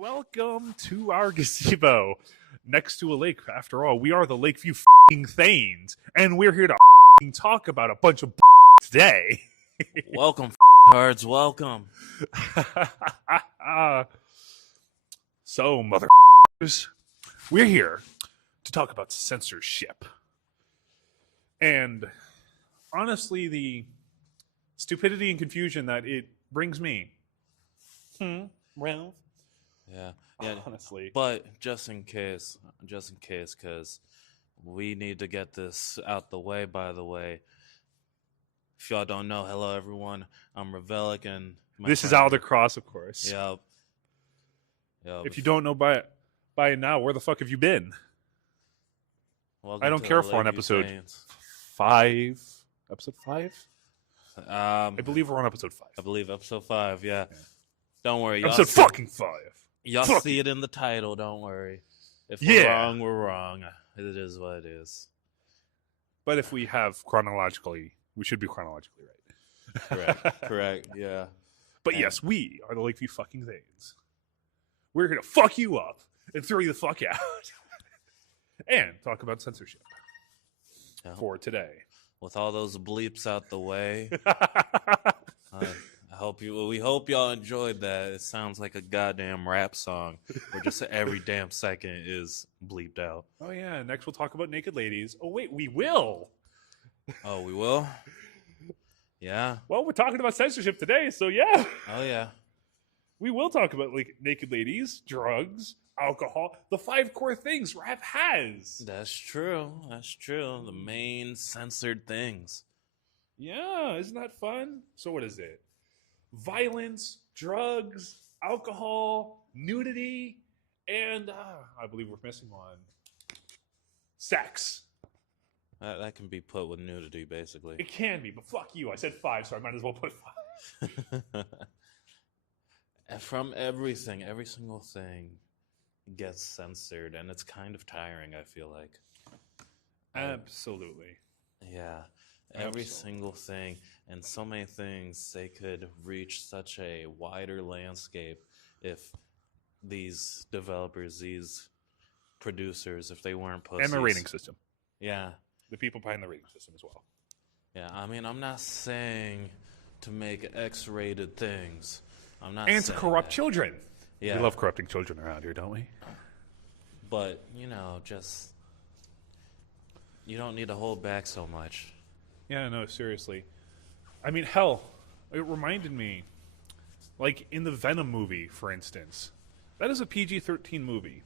Welcome to our gazebo next to a lake. After all, we are the Lakeview f***ing Thanes, and we're here to f***ing talk about a bunch of today. Welcome, cards. Welcome. So, motherfuckers, we're here to talk about censorship. And honestly, the stupidity and confusion that it brings me. Ralph? Yeah. Honestly. But just in case, because we need to get this out the way, by the way. If y'all don't know, hello, everyone. I'm Ravelic, and this is Alder Cross, of course. Yep. If you don't know by now, where the fuck have you been? Welcome I don't to care the for on Lakeview episode Thanes. 5. Episode 5? I believe we're on episode 5. I believe episode 5, yeah. Don't worry. Episode fucking 5. Y'all see it in the title, don't worry. If we're wrong, we're wrong. It is what it is. But if we have chronologically, we should be chronologically right. Correct, yeah. But yes, we are the Lakeview fucking Thanes. We're here to fuck you up and throw you the fuck out. And talk about censorship for today. With all those bleeps out the way, we hope y'all enjoyed that. It sounds like a goddamn rap song where just every damn second is bleeped out. Oh yeah, next we'll talk about naked ladies. Oh wait, we will. Oh, we will? Yeah. Well, we're talking about censorship today, so yeah. Oh yeah. We will talk about like naked ladies, drugs, alcohol, the 5 core things rap has. That's true. The main censored things. Yeah, isn't that fun? So what is it? Violence, drugs, alcohol, nudity, and I believe we're missing one. Sex. That can be put with nudity, basically. It can be, but fuck you. I said 5, so I might as well put 5. From everything, every single thing gets censored, and it's kind of tiring, I feel like. Absolutely. Yeah. Every single thing, and so many things, they could reach such a wider landscape if these developers, these producers, if they weren't pussies. And the rating system. Yeah. The people behind the rating system as well. Yeah, I mean, I'm not saying to make X-rated things. I'm not and saying to corrupt that. children. Yeah. We love corrupting children around here, don't we? But, just... You don't need to hold back so much. Yeah, no, seriously. I mean, hell, it reminded me, like in the Venom movie, for instance. That is a PG-13 movie.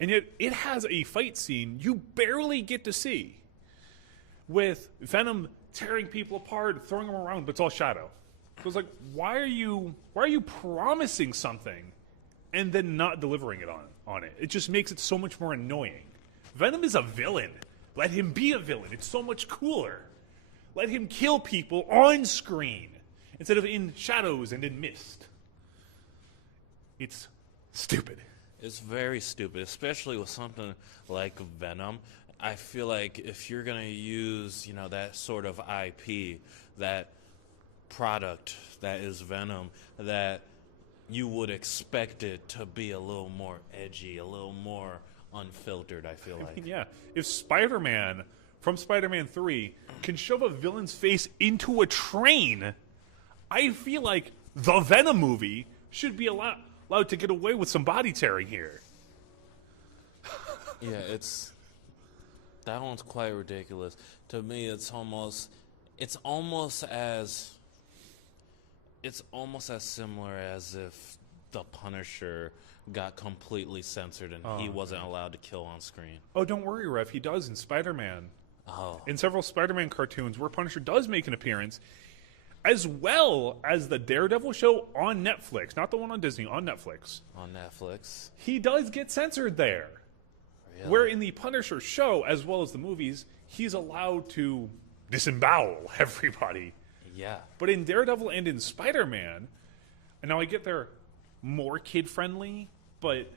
And yet it has a fight scene you barely get to see with Venom tearing people apart, throwing them around, but it's all shadow. So it's like, why are you promising something and then not delivering it on it? It just makes it so much more annoying. Venom is a villain. Let him be a villain. It's so much cooler. Let him kill people on screen instead of in shadows and in mist. It's stupid. It's very stupid, especially with something like Venom. I feel like if you're going to use, that sort of IP, that product that is Venom, that you would expect it to be a little more edgy, a little more unfiltered, I feel like. Yeah. If Spider-Man from Spider-Man 3 can shove a villain's face into a train, I feel like the Venom movie should be allowed to get away with some body tearing here. Yeah, that one's quite ridiculous. To me, it's almost as similar as if the Punisher got completely censored and he wasn't allowed to kill on screen. Oh, don't worry, Rev. He does in Spider-Man. Oh. In several Spider-Man cartoons where Punisher does make an appearance, as well as the Daredevil show on Netflix. Not the one on Disney, on Netflix. On Netflix. He does get censored there. Really? Where in the Punisher show, as well as the movies, he's allowed to disembowel everybody. Yeah. But in Daredevil and in Spider-Man, and now I get they're more kid-friendly, but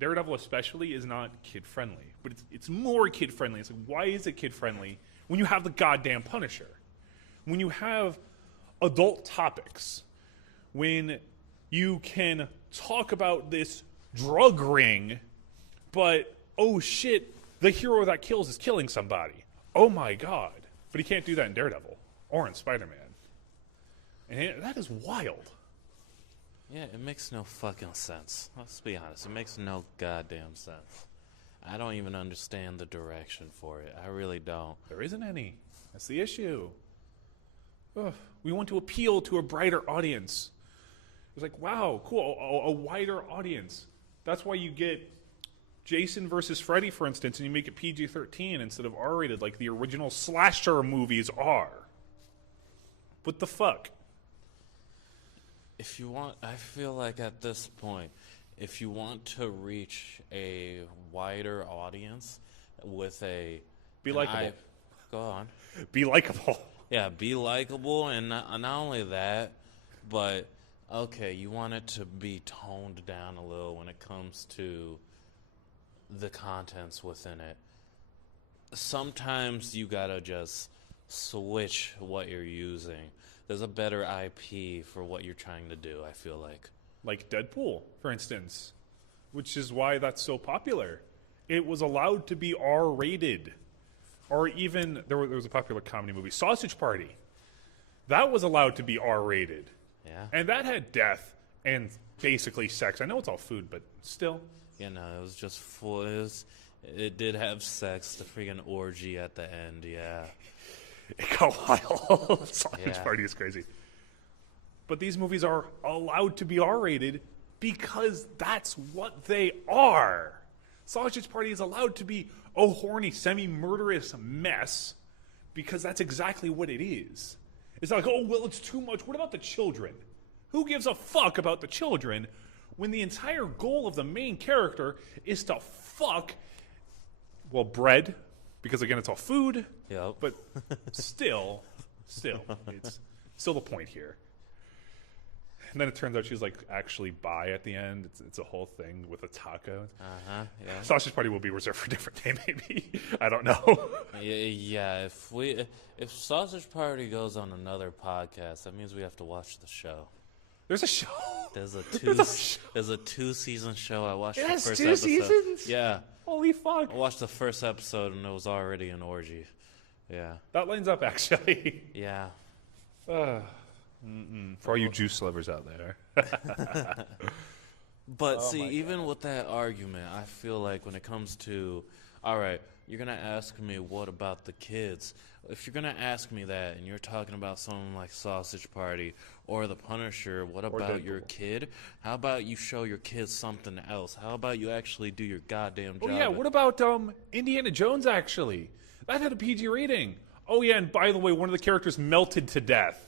Daredevil especially is not kid-friendly. But it's more kid-friendly. It's like, why is it kid-friendly when you have the goddamn Punisher? When you have adult topics, when you can talk about this drug ring, but oh shit, the hero that kills is killing somebody. Oh my god. But he can't do that in Daredevil or in Spider-Man. And that is wild. Yeah, it makes no fucking sense. Let's be honest. It makes no goddamn sense. I don't even understand the direction for it. I really don't. There isn't any. That's the issue. Ugh. We want to appeal to a brighter audience. It's like, wow, cool, a wider audience. That's why you get Jason versus Freddy, for instance, and you make it PG-13 instead of R-rated like the original slasher movies are. What the fuck? If you want, I feel like at this point, if you want to reach a wider audience with Be likable. Go on. Be likable. Yeah, be likable, and not only that, but, okay, you want it to be toned down a little when it comes to the contents within it. Sometimes you gotta just switch what you're using. There's a better IP for what you're trying to do, I feel like. Like Deadpool, for instance, which is why that's so popular. It was allowed to be R-rated. Or even, there was a popular comedy movie, Sausage Party. That was allowed to be R-rated. Yeah. And that had death and basically sex. I know it's all food, but still. You know, it was just full. It did have sex, the freaking orgy at the end, yeah. It got wild. Sausage Yeah. Party is crazy. But these movies are allowed to be R-rated because that's what they are. Sausage Party is allowed to be a horny, semi-murderous mess because that's exactly what it is. It's not like, oh, well, it's too much. What about the children? Who gives a fuck about the children when the entire goal of the main character is to fuck, well, bread, because, again, it's all food. Yep. But still, it's still the point here. And then it turns out she's like actually bi at the end. It's a whole thing with a taco. Yeah. Sausage Party will be reserved for a different day, maybe. I don't know. Yeah. If Sausage Party goes on another podcast, that means we have to watch the show. There's a show. There's a show. There's a 2-season show. I watched It the has first 2 episode. seasons? Yeah. Holy fuck. I watched the first episode and it was already an orgy. Yeah. That lines up, actually. Yeah. For all you juice lovers out there. But see, even with that argument, I feel like when it comes to, all right, you're going to ask me, what about the kids? If you're going to ask me that and you're talking about something like Sausage Party or The Punisher, what about your kid? How about you show your kids something else? How about you actually do your goddamn job? Oh, yeah, what about Indiana Jones, actually? That had a PG rating. Oh, yeah, and by the way, one of the characters melted to death.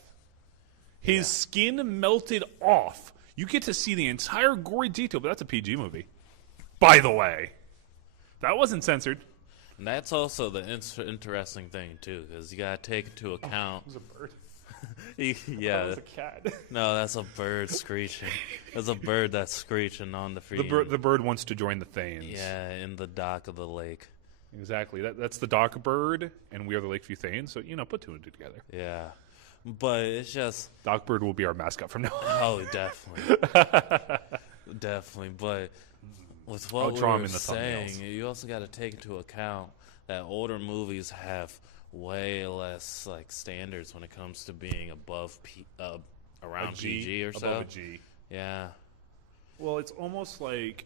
His skin melted off. You get to see the entire gory detail, but that's a PG movie. By the way. That wasn't censored. And that's also the interesting thing, too, because you got to take into account. It was a bird. Yeah. It was a cat. No, that's a bird screeching. That's a bird that's screeching on the freaking... The bird wants to join the Thanes. Yeah, in the dock of the lake. Exactly. That's the dock bird, and we are the Lakeview Thanes, so, put 2 and 2 together. Yeah. But it's just... Dockbird will be our mascot from now on. Oh, definitely. Definitely. But with what we were saying, you also got to take into account that older movies have way less standards when it comes to being above around PG or so. Above a G. Yeah. Well, it's almost like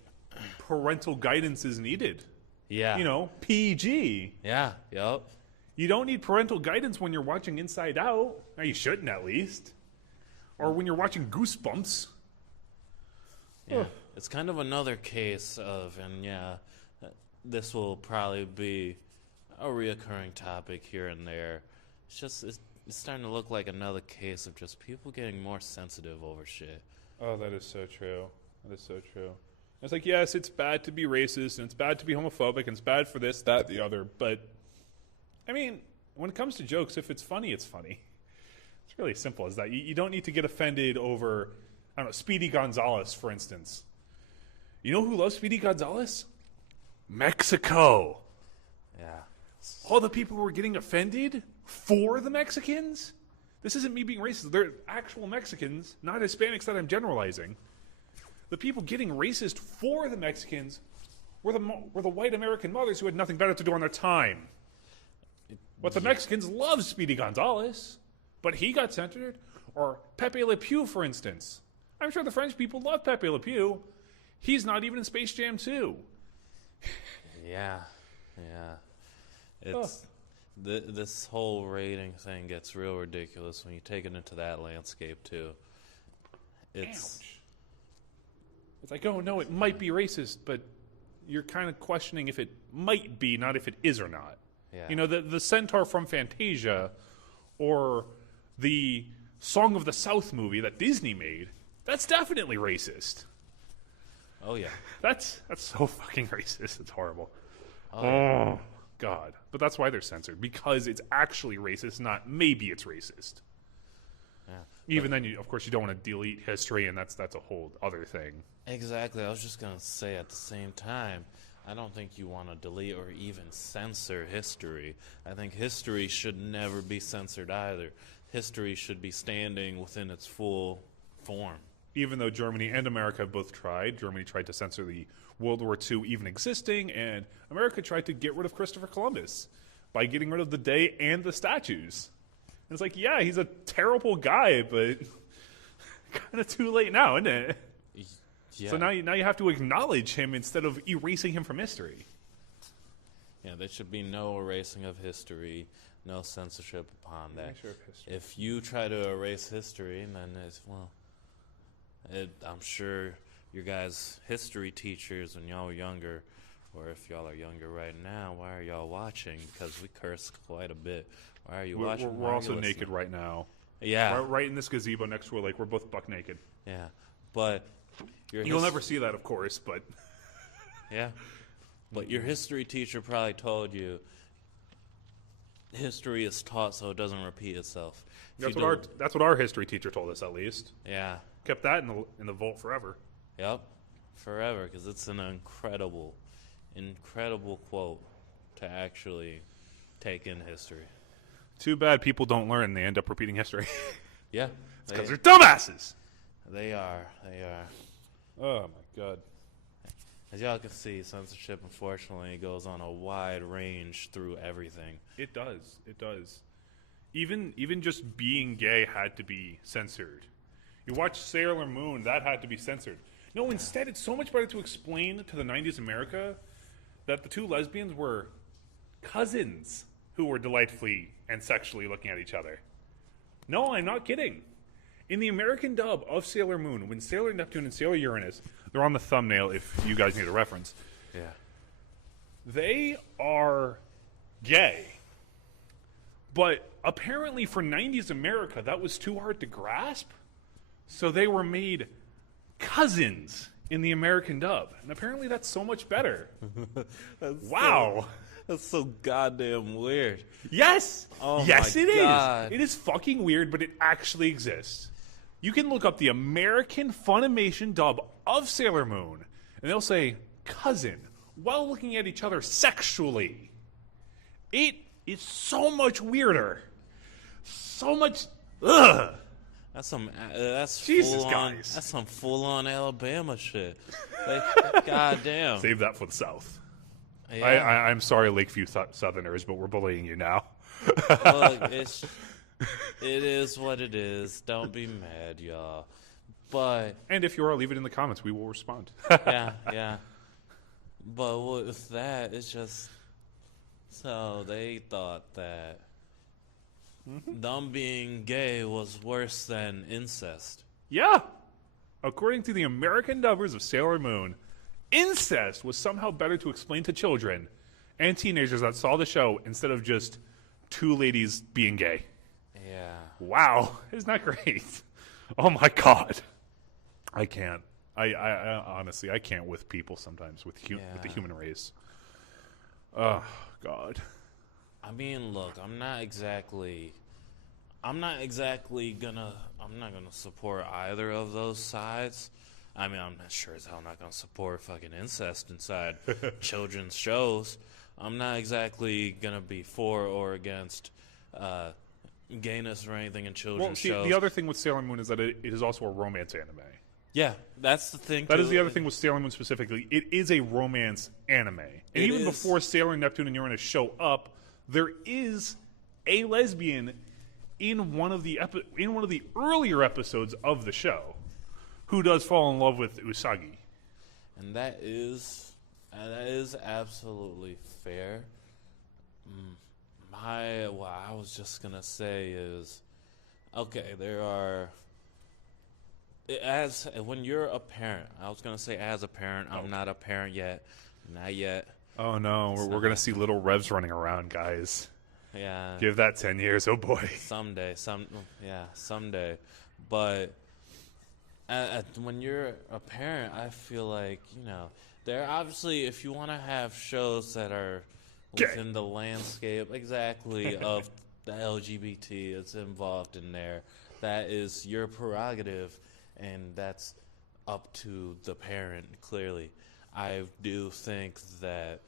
parental guidance is needed. Yeah. PG. Yeah. Yep. You don't need parental guidance when you're watching Inside Out. Now, you shouldn't, at least. Or when you're watching Goosebumps. Yeah. It's kind of another case of, and this will probably be a reoccurring topic here and there. It's starting to look like another case of just people getting more sensitive over shit. Oh, that is so true. That is so true. It's like, yes, it's bad to be racist, and it's bad to be homophobic, and it's bad for this, that, the other, but... I mean, when it comes to jokes, if it's funny, it's funny. It's really simple as that. You don't need to get offended over, I don't know, Speedy Gonzalez, for instance. You know who loves Speedy Gonzalez? Mexico. Yeah. All the people who are getting offended for the Mexicans? This isn't me being racist. They're actual Mexicans, not Hispanics that I'm generalizing. The people getting racist for the Mexicans were the white American mothers who had nothing better to do on their time. But the Mexicans love Speedy Gonzales, but he got censored. Or Pepe Le Pew, for instance. I'm sure the French people love Pepe Le Pew. He's not even in Space Jam 2. Yeah. It's this whole rating thing gets real ridiculous when you take it into that landscape too. It's like, oh no, it might be racist, but you're kind of questioning if it might be, not if it is or not. Yeah. You know, the centaur from Fantasia, or the Song of the South movie that Disney made, that's definitely racist. Oh yeah. That's so fucking racist. It's horrible. Oh, God. But that's why they're censored, because it's actually racist, not maybe it's racist. yeah. Even then, of course, you don't want to delete history, and that's a whole other thing. Exactly. I was just going to say at the same time, I don't think you want to delete or even censor history. I think history should never be censored either. History should be standing within its full form. Even though Germany and America have both tried. Germany tried to censor the World War II even existing, and America tried to get rid of Christopher Columbus by getting rid of the day and the statues. And it's like, yeah, he's a terrible guy, but kind of too late now, isn't it? Yeah. So now you have to acknowledge him instead of erasing him from history. Yeah, there should be no erasing of history, no censorship upon that. Erasure of history. If you try to erase history, then I'm sure your guys' history teachers when y'all were younger, or if y'all are younger right now, why are y'all watching? Because we curse quite a bit. Why are you watching? We're also naked right now. Yeah. Right in this gazebo next to a lake. We're both buck naked. Yeah. But you'll never see that, of course, but yeah. But your history teacher probably told you history is taught so it doesn't repeat itself. That's what our history teacher told us, at least. Yeah. Kept that in the vault forever. Yep. Forever, because it's an incredible quote to actually take in history. Too bad people don't learn and they end up repeating history. Yeah. It's because they're dumbasses. They are. Oh, my God. As y'all can see, censorship, unfortunately, goes on a wide range through everything. It does. Even just being gay had to be censored. You watch Sailor Moon, that had to be censored. No, instead, it's so much better to explain to the 90s America that the two lesbians were cousins who were delightfully and sexually looking at each other. No, I'm not kidding. In the American dub of Sailor Moon, when Sailor Neptune and Sailor Uranus, they're on the thumbnail if you guys need a reference. Yeah. They are gay. But apparently for 90s America, that was too hard to grasp. So they were made cousins in the American dub. And apparently that's so much better. Wow. That's so goddamn weird. Yes. Oh yes, my it God. is. It is fucking weird, but it actually exists. You can look up the American Funimation dub of Sailor Moon, and they'll say cousin while looking at each other sexually. It is so much weirder. So much. Ugh. That's Jesus, full on, guys. that's some full-on Alabama shit. Goddamn. Save that for the South. Yeah. I'm sorry, Lakeview Southerners, but we're bullying you now. Look, it is what it is. Don't be mad, y'all. But And if you are, leave it in the comments. We will respond. yeah. But with that, it's just so they thought that them being gay was worse than incest. Yeah. According to the American dubbers of Sailor Moon, incest was somehow better to explain to children and teenagers that saw the show instead of just two ladies being gay. Yeah. Wow. Isn't that great? Oh, my God. I can't. I honestly, I can't with people sometimes, with the human race. Oh, God. I mean, look, I'm not gonna support either of those sides. I mean, I'm not sure as hell not gonna support fucking incest inside children's shows. I'm not exactly gonna be for or against gayness or anything in children's shows. The other thing with Sailor Moon is that it is also a romance anime. Yeah, that's the thing. That is the other thing with Sailor Moon specifically. It is a romance anime. And even before Sailor Neptune and Uranus show up, there is a lesbian in one of the earlier episodes of the show who does fall in love with Usagi. And that is absolutely fair. What I was just gonna say is, okay, there are. When you're a parent, I was gonna say as a parent. I'm not a parent yet, not yet. Oh no, we're gonna see little Revs running around, guys. Yeah. Give that 10 years, oh boy. Someday. But when you're a parent, I feel like, there obviously, if you want to have shows that are within the landscape, exactly, of the LGBT that's involved in there, that is your prerogative, and that's up to the parent, clearly. I do think that,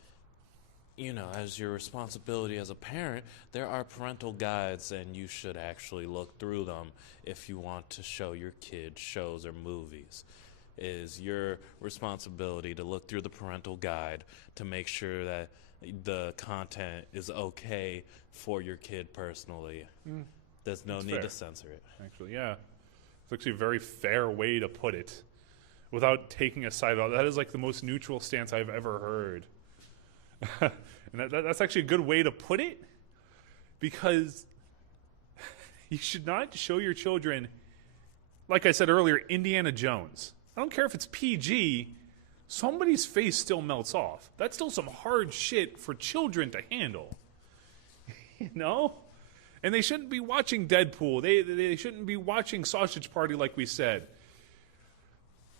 as your responsibility as a parent, there are parental guides, and you should actually look through them if you want to show your kids shows or movies. It is your responsibility to look through the parental guide to make sure that the content is okay for your kid personally. There's no need to censor it. Actually, yeah. It's actually a very fair way to put it without taking a side. That is like the most neutral stance I've ever heard. And that's actually a good way to put it, because you should not show your children, like I said earlier, Indiana Jones. I don't care if it's PG, somebody's face still melts off. That's still some hard shit for children to handle. And they shouldn't be watching Deadpool. They shouldn't be watching Sausage Party like we said.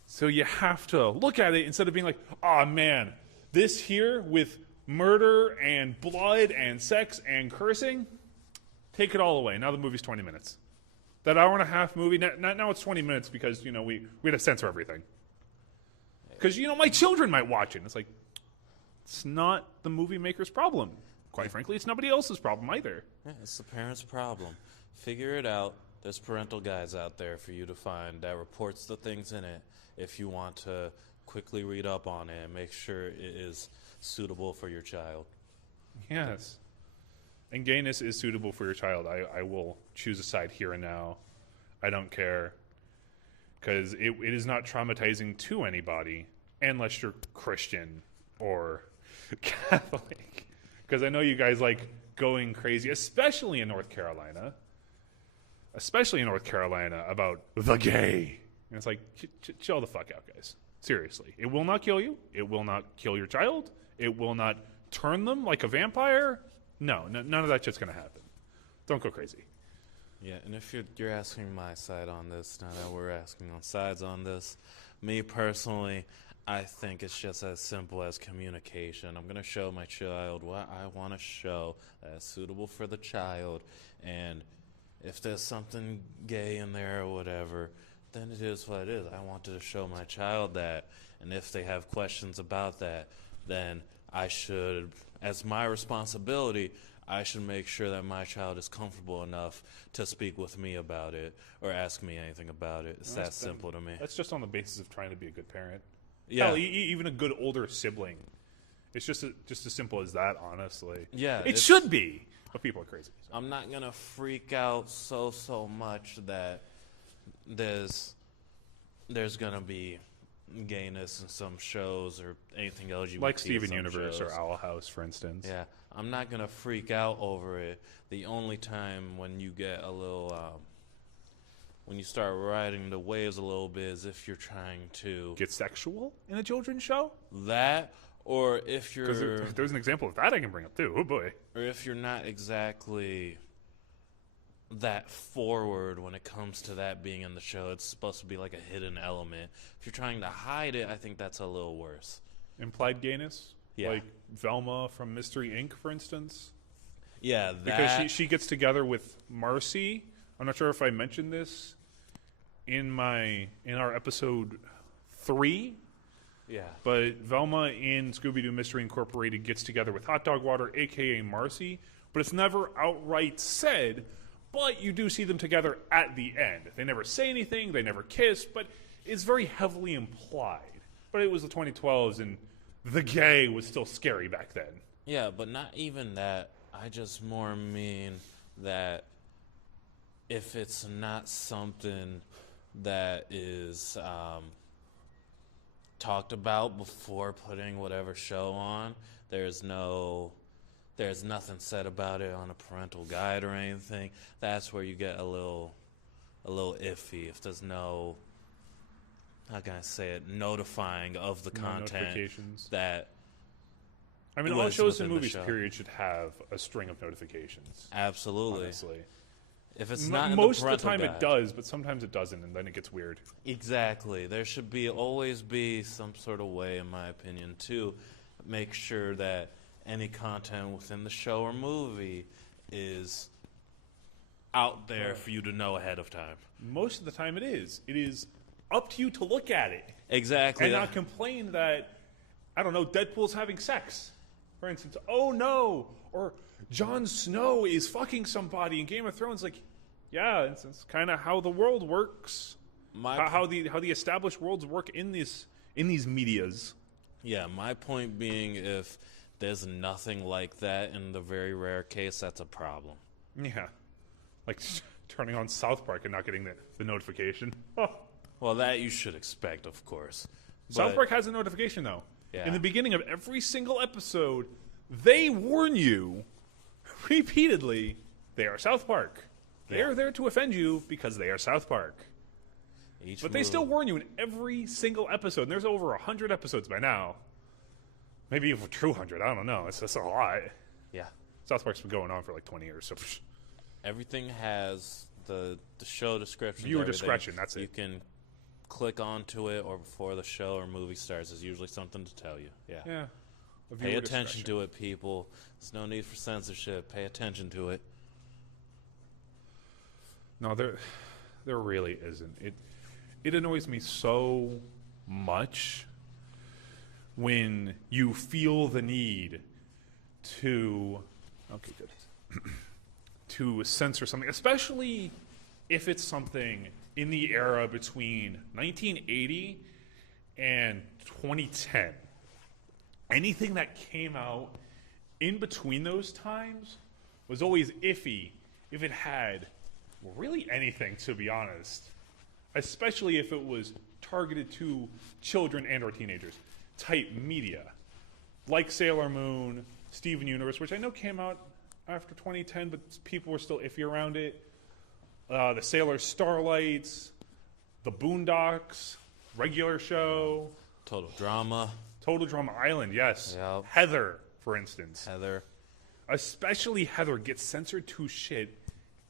So you have to look at it instead of being like, oh man, this here with murder and blood and sex and cursing, take it all away. Now the movie's 20 minutes. That hour and a half movie, now it's 20 minutes because, we had to censor everything. Because, my children might watch it. It's like, it's not the movie maker's problem. Quite frankly, it's nobody else's problem either. Yeah, it's the parent's problem. Figure it out. There's parental guides out there for you to find that reports the things in it if you want to quickly read up on it and make sure it is suitable for your child. Yes. And gayness is suitable for your child. I will choose a side here and now. I don't care. Because it is not traumatizing to anybody unless you're Christian or Catholic. Because I know you guys like going crazy, especially in North Carolina. About the gay. And it's like, chill the fuck out, guys. Seriously. It will not kill you. It will not kill your child. It will not turn them like a vampire. No, none of that shit's going to happen. Don't go crazy. Yeah, and if you're asking my side on this, now that we're asking on sides on this, me personally, I think it's just as simple as communication. I'm going to show my child what I want to show that's suitable for the child, and if there's something gay in there or whatever, then it is what it is. I wanted to show my child that, and if they have questions about that, then I should, as my responsibility, I should make sure that my child is comfortable enough to speak with me about it or ask me anything about it. It's that simple to me. That's just on the basis of trying to be a good parent. Yeah. Hell, even a good older sibling. It's just as simple as that, honestly. Yeah. It should be, but people are crazy. So. I'm not going to freak out so much that there's going to be gayness in some shows or anything LGBT. Like Steven Universe shows. or Owl House, for instance. Yeah. I'm not going to freak out over it. The only time when you get a little, when you start riding the waves a little bit is if you're trying to get sexual in a children's show? That, or if you're... Because there's an example of that I can bring up too. Oh boy. Or if you're not exactly that forward when it comes to that being in the show. It's supposed to be like a hidden element. If you're trying to hide it, I think that's a little worse. Implied gayness? Yeah. Like Velma from Mystery Inc., for instance? Yeah, that... Because she gets together with Marcy. I'm not sure if I mentioned this in our episode 3. Yeah. But Velma in Scooby-Doo Mystery Incorporated gets together with Hot Dog Water, a.k.a. Marcy. But it's never outright said, but you do see them together at the end. They never say anything, they never kiss, but it's very heavily implied. But it was the 2012s, and the gay was still scary back then. Yeah, but not even that. I just more mean that if it's not something that is talked about before putting whatever show on, there's nothing said about it on a parental guide or anything. That's where you get a little iffy if there's no, how can I say it, notifying of the content notifications. that. I mean, all shows and movies, period, should have a string of notifications. Absolutely. Honestly. If it's not most in the of the time guide, it does, but sometimes it doesn't, and then it gets weird. Exactly. There should always be some sort of way, in my opinion, to make sure that any content within the show or movie is out there for you to know ahead of time. Most of the time it is. It is up to you to look at it. Exactly. And not complain that, I don't know, Deadpool's having sex. For instance, oh no, or Jon Snow is fucking somebody in Game of Thrones. Like, yeah, it's kind of how the world works. How the established worlds work in these medias. Yeah, my point being, if there's nothing like that in the very rare case, that's a problem. Yeah, like turning on South Park and not getting the notification. Oh. Well, that you should expect, of course. South Park has a notification, though. Yeah. In the beginning of every single episode, they warn you repeatedly, they are South Park. They are there to offend you because they are South Park. But they still warn you in every single episode. And there's over 100 episodes by now. Maybe even 200. I don't know. It's a lot. Yeah. South Park's been going on for like 20 years. So everything has the show description. Viewer discretion, that's it. You can click onto it, or before the show or movie starts, there's usually something to tell you. Yeah. Pay attention to it, people. There's no need for censorship. Pay attention to it. No, there really isn't. It annoys me so much when you feel the need to to censor something, especially if it's something in the era between 1980 and 2010. Anything that came out in between those times was always iffy if it had really anything, to be honest. Especially if it was targeted to children and or teenagers type media. Like Sailor Moon, Steven Universe, which I know came out after 2010, but people were still iffy around it. The Sailor Starlights, the Boondocks, regular show. Total Drama Island, yes. Yep. Heather, for instance. Heather. Especially Heather gets censored to shit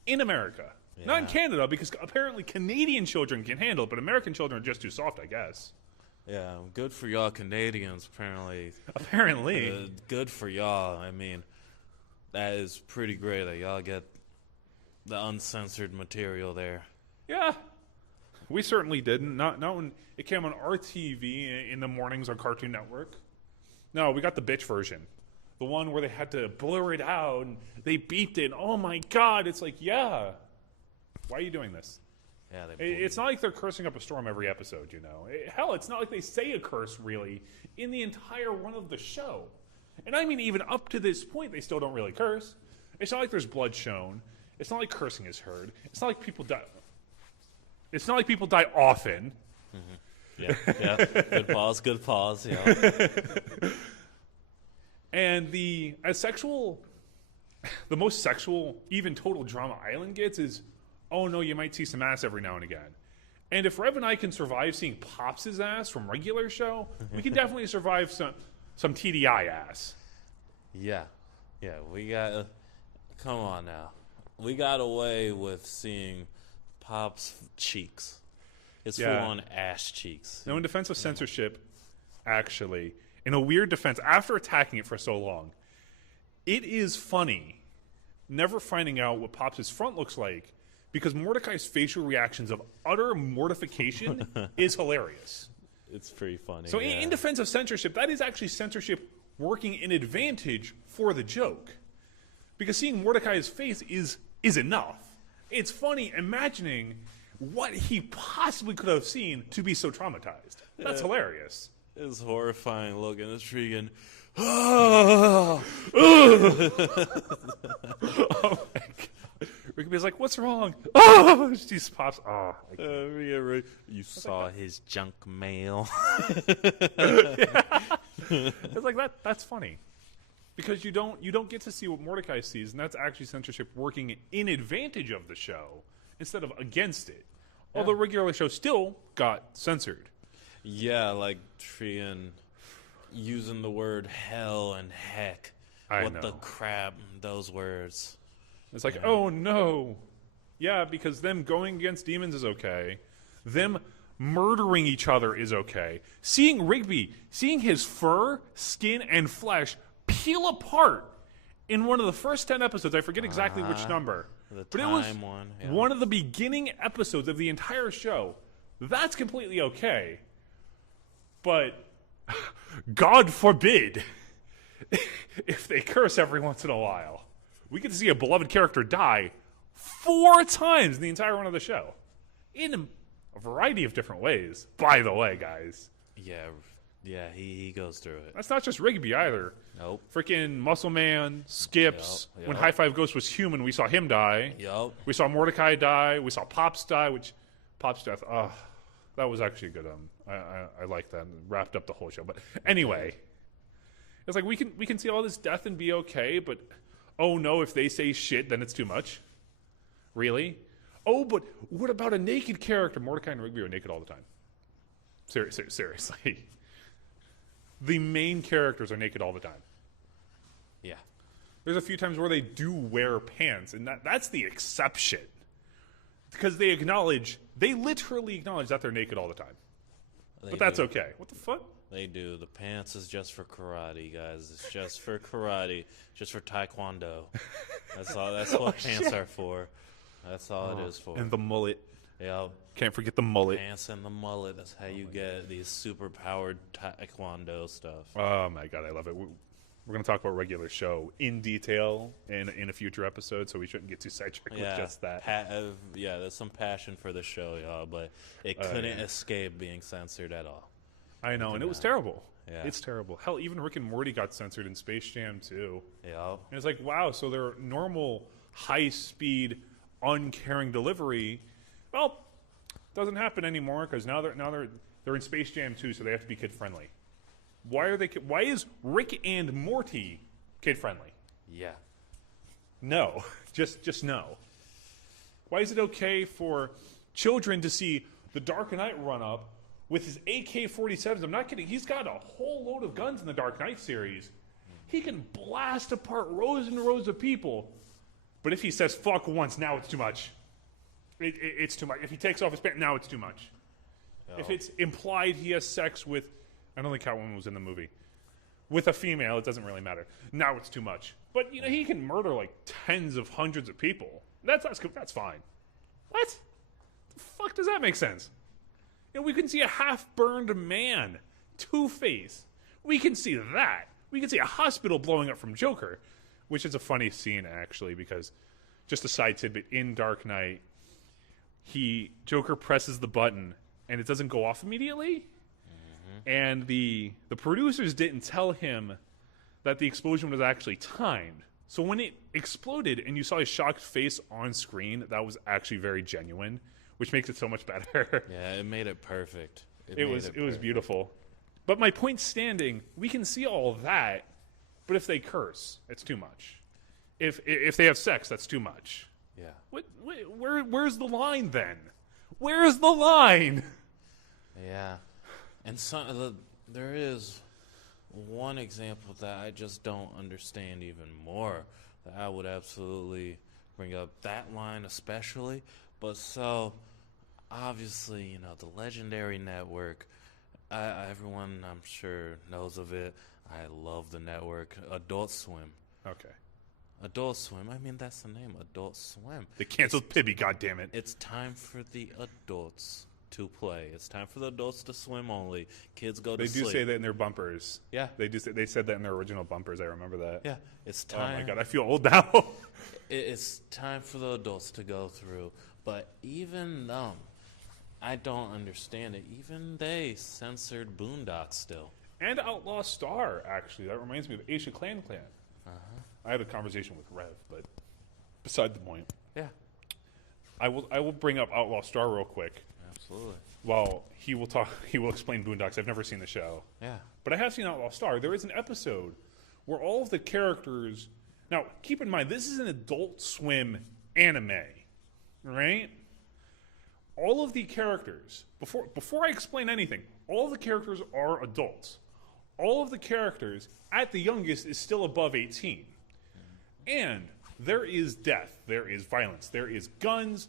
in America. Yeah. Not in Canada, because apparently Canadian children can handle it, but American children are just too soft, I guess. Yeah, good for y'all Canadians, apparently. Apparently. Good for y'all. I mean, that is pretty great that y'all get the uncensored material there. Yeah. We certainly didn't. Not when it came on our TV in the mornings on Cartoon Network. No, we got the bitch version. The one where they had to blur it out and they beeped it. Oh my God. It's like, yeah. Why are you doing this? Yeah, it's not like they're cursing up a storm every episode, you know. Hell, it's not like they say a curse, really, in the entire run of the show. And I mean, even up to this point, they still don't really curse. It's not like there's blood shown. It's not like cursing is heard. It's not like people die. It's not like people die often. Mm-hmm. Yeah. Good pause, yeah. And the most sexual, even Total Drama Island gets is, oh no, you might see some ass every now and again. And if Rev and I can survive seeing Pops' ass from regular show, we can definitely survive some TDI ass. Yeah, we got. Come on now, we got away with seeing Pop's cheeks. It's full on ass cheeks. Now, in defense of censorship, actually, in a weird defense, after attacking it for so long, it is funny never finding out what Pops' front looks like, because Mordecai's facial reactions of utter mortification is hilarious. It's pretty funny. So in defense of censorship, that is actually censorship working in advantage for the joke. Because seeing Mordecai's face is enough. It's funny imagining what he possibly could have seen to be so traumatized. That's hilarious. It's horrifying looking. It's freaking. Oh Oh my God. Rigby's like, what's wrong? Oh, she just pops. Oh, you saw his junk mail. it's like that. That's funny because you don't get to see what Mordecai sees, and that's actually censorship working in advantage of the show instead of against it. Yeah. Although regular show still got censored. Yeah, like freaking using the word hell and heck. I what know. the crap, those words. It's like, oh no. Yeah, because them going against demons is okay. Them murdering each other is okay. Seeing Rigby, seeing his fur, skin, and flesh peel apart in one of the first 10 episodes. I forget exactly which number. But it was one. Yeah. One of the beginning episodes of the entire show. That's completely okay. But God forbid if they curse every once in a while. We get to see a beloved character die 4 times in the entire run of the show. In a variety of different ways, by the way, guys. Yeah, he goes through it. That's not just Rigby either. Nope. Freaking Muscle Man, Skips. Yep. When High Five Ghost was human, we saw him die. Yup. We saw Mordecai die. We saw Pop's die, which Pop's death, that was actually good. I like that. Wrapped up the whole show. But anyway, it's like we can see all this death and be okay, but oh no, if they say shit, then it's too much. Really? Oh, but what about a naked character? Mordecai and Rigby are naked all the time. Seriously. The main characters are naked all the time. Yeah. There's a few times where they do wear pants, and that's the exception. Because they literally acknowledge that they're naked all the time. But that's okay. What the fuck? They do. The pants is just for karate, guys. It's just for karate. Just for taekwondo. That's all. That's what pants are for. That's all it is for. And the mullet. Yeah. Can't forget the mullet. Pants and the mullet. That's how you get these super powered taekwondo stuff. Oh my God, I love it. We're going to talk about regular show in detail in a future episode, so we shouldn't get too sidetracked with just that. There's some passion for the show, y'all, but it couldn't escape being censored at all. I know, and it was terrible. Yeah. It's terrible. Hell, even Rick and Morty got censored in Space Jam too. Yeah. And it's like, wow, so their normal high-speed, uncaring delivery, well, doesn't happen anymore because now they're in Space Jam 2, so they have to be kid-friendly. Why is Rick and Morty kid-friendly? Yeah. No. Just no. Why is it okay for children to see the Dark Knight run up with his AK-47s? I'm not kidding. He's got a whole load of guns in the Dark Knight series. He can blast apart rows and rows of people. But if he says fuck once, now it's too much. It's too much. If he takes off his pants, now it's too much. Oh. If it's implied he has sex with, I don't think Catwoman was in the movie, with a female, it doesn't really matter. Now it's too much. But he can murder like tens of hundreds of people. That's fine. What? The fuck does that make sense? We can see a half-burned man, Two-Face. We can see that. We can see a hospital blowing up from Joker, which is a funny scene actually because, just a side tidbit, in Dark Knight, Joker presses the button and it doesn't go off immediately. And the producers didn't tell him that the explosion was actually timed. So when it exploded and you saw his shocked face on screen, that was actually very genuine, which makes it so much better. Yeah, it made it perfect. It was beautiful. But my point standing, we can see all that, but if they curse, it's too much. If they have sex, that's too much. Yeah. Where's the line then? Where's the line? Yeah. And there is one example that I just don't understand even more that I would absolutely bring up. That line especially. But so, obviously, the legendary network, everyone I'm sure knows of it. I love the network. Adult Swim. Okay. Adult Swim. I mean, that's the name. Adult Swim. They canceled Pibby, goddammit. It's time for the adults to play. It's time for the adults to swim only. Kids go to sleep. They do say that in their bumpers. Yeah. They said that in their original bumpers. I remember that. Yeah. It's time. Oh my God, I feel old now. It's time for the adults to go through. But even I don't understand it. Even they censored Boondocks still. And Outlaw Star, actually. That reminds me of Aisha Clan. I had a conversation with Rev, but beside the point. Yeah, I will bring up Outlaw Star real quick. absolutely. Well, he will explain Boondocks. I've never seen the show. Yeah. But I have seen Outlaw Star. There is an episode where all of the characters... Now, keep in mind, this is an Adult Swim anime, right? All of the characters, before I explain anything, all of the characters are adults. All of the characters, at the youngest, is still above 18. And there is death, there is violence, there is guns,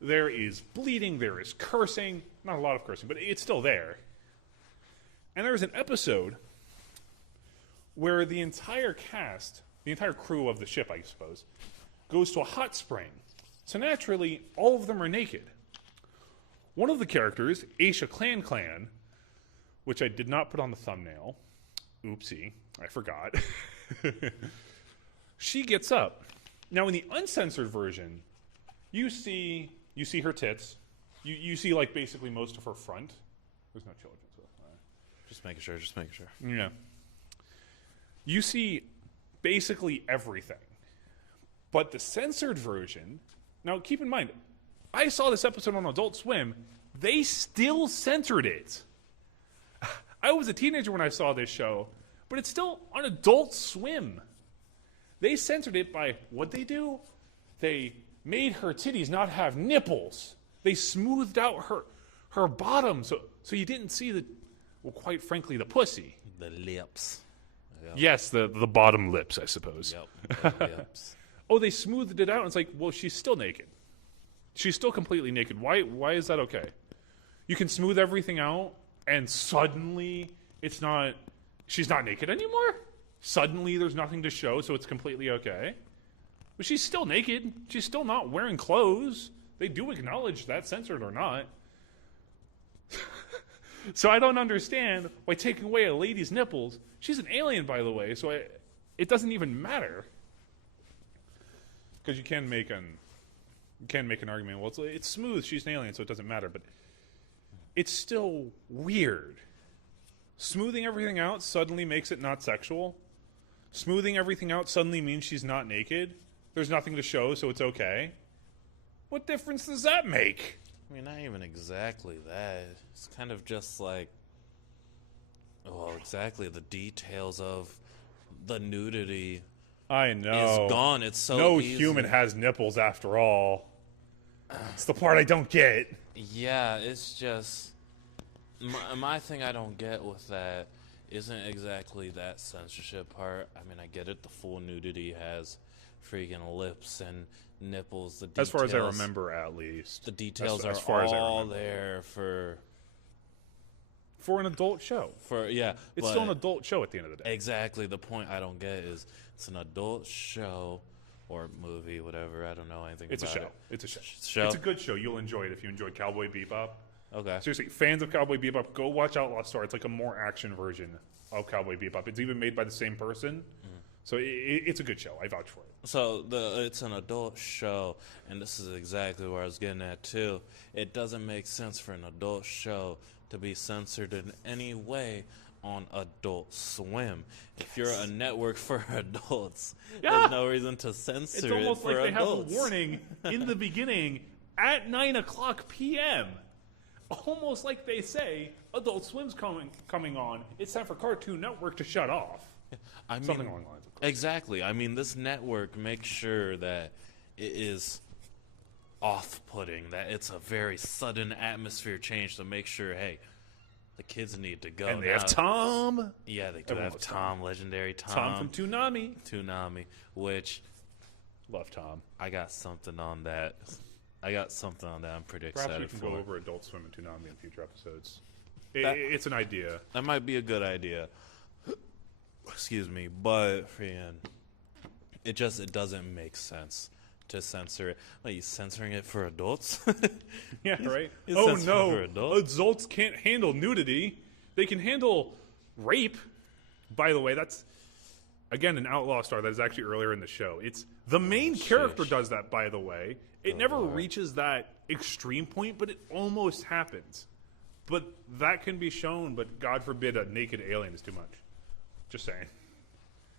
there is bleeding, there is cursing. Not a lot of cursing, but it's still there. And there's an episode where the entire cast, the entire crew of the ship, I suppose, goes to a hot spring. So naturally, all of them are naked. One of the characters, Aisha Clan, which I did not put on the thumbnail. Oopsie, I forgot. She gets up. Now, in the uncensored version, you see her tits. You see, like, basically most of her front. There's no children, so... Just making sure. Yeah. You see basically everything. But the censored version... Now, keep in mind, I saw this episode on Adult Swim. They still censored it. I was a teenager when I saw this show, but it's still on Adult Swim. They censored it by what they do? They made her titties not have nipples. They smoothed out her bottom so you didn't see the... Well, quite frankly, the pussy. The lips. Yep. Yes, the bottom lips, I suppose. Yep, the lips. Oh, they smoothed it out. And it's like, well, she's still naked. She's still completely naked. Why is that okay? You can smooth everything out, and suddenly she's not naked anymore? Suddenly there's nothing to show, so it's completely okay? But she's still naked. She's still not wearing clothes. They do acknowledge that, censored or not. So I don't understand why taking away a lady's nipples... She's an alien, by the way, so it doesn't even matter. Because you can make an argument, well, it's smooth, she's an alien, so it doesn't matter, but it's still weird. Smoothing everything out suddenly makes it not sexual. Smoothing everything out suddenly means she's not naked. There's nothing to show, so it's okay. What difference does that make? I mean, not even exactly that. It's kind of just like, exactly the details of the nudity. I know. Is gone. It's so no easy. human has nipples after all. It's the part I don't get. Yeah, it's just my thing I don't get with that isn't exactly that censorship part. I mean, I get it. The full nudity has freaking lips and nipples. The details, as far as I remember, at least. The details as are far as I all remember. there for an adult show. It's still an adult show at the end of the day. Exactly. The point I don't get is it's an adult show or movie, whatever. I don't know anything It's a about show. it. It's a show. Show? It's a good show. You'll enjoy it if you enjoyed Cowboy Bebop. Okay. Seriously, fans of Cowboy Bebop, go watch Outlaw Star. It's like a more action version of Cowboy Bebop. It's even made by the same person. So it's a good show. I vouch for it. So it's an adult show, and this is exactly where I was getting at too. It doesn't make sense for an adult show to be censored in any way on Adult Swim. If you're a network for adults, there's no reason to censor It's it almost for like they adults. have a warning in the beginning at 9:00 p.m. Almost like they say, Adult Swim's coming on. It's time for Cartoon Network to shut off. I mean, Something along the lines of course. Exactly. I mean, this network makes sure that it is off-putting, that it's a very sudden atmosphere change to make sure, hey, the kids need to go. And they now. have Tom. Yeah, they do Everyone have loves Tom, legendary Tom. Tom from Toonami. Toonami, which Love Tom. I got something on that. I'm pretty Perhaps we excited can for. go over Adult Swim and Toonami in future episodes. It's an idea. That might be a good idea. Excuse me, but it doesn't make sense to censor it. Like, you censoring it for adults? Yeah, right? It's Oh, censored no. for adults. Adults can't handle nudity. They can handle rape. By the way, that's... again, an outlaw star that is actually earlier in the show. It's the main character does that, by the way. It never reaches that extreme point, but it almost happens. But that can be shown, but God forbid a naked alien is too much. Just saying.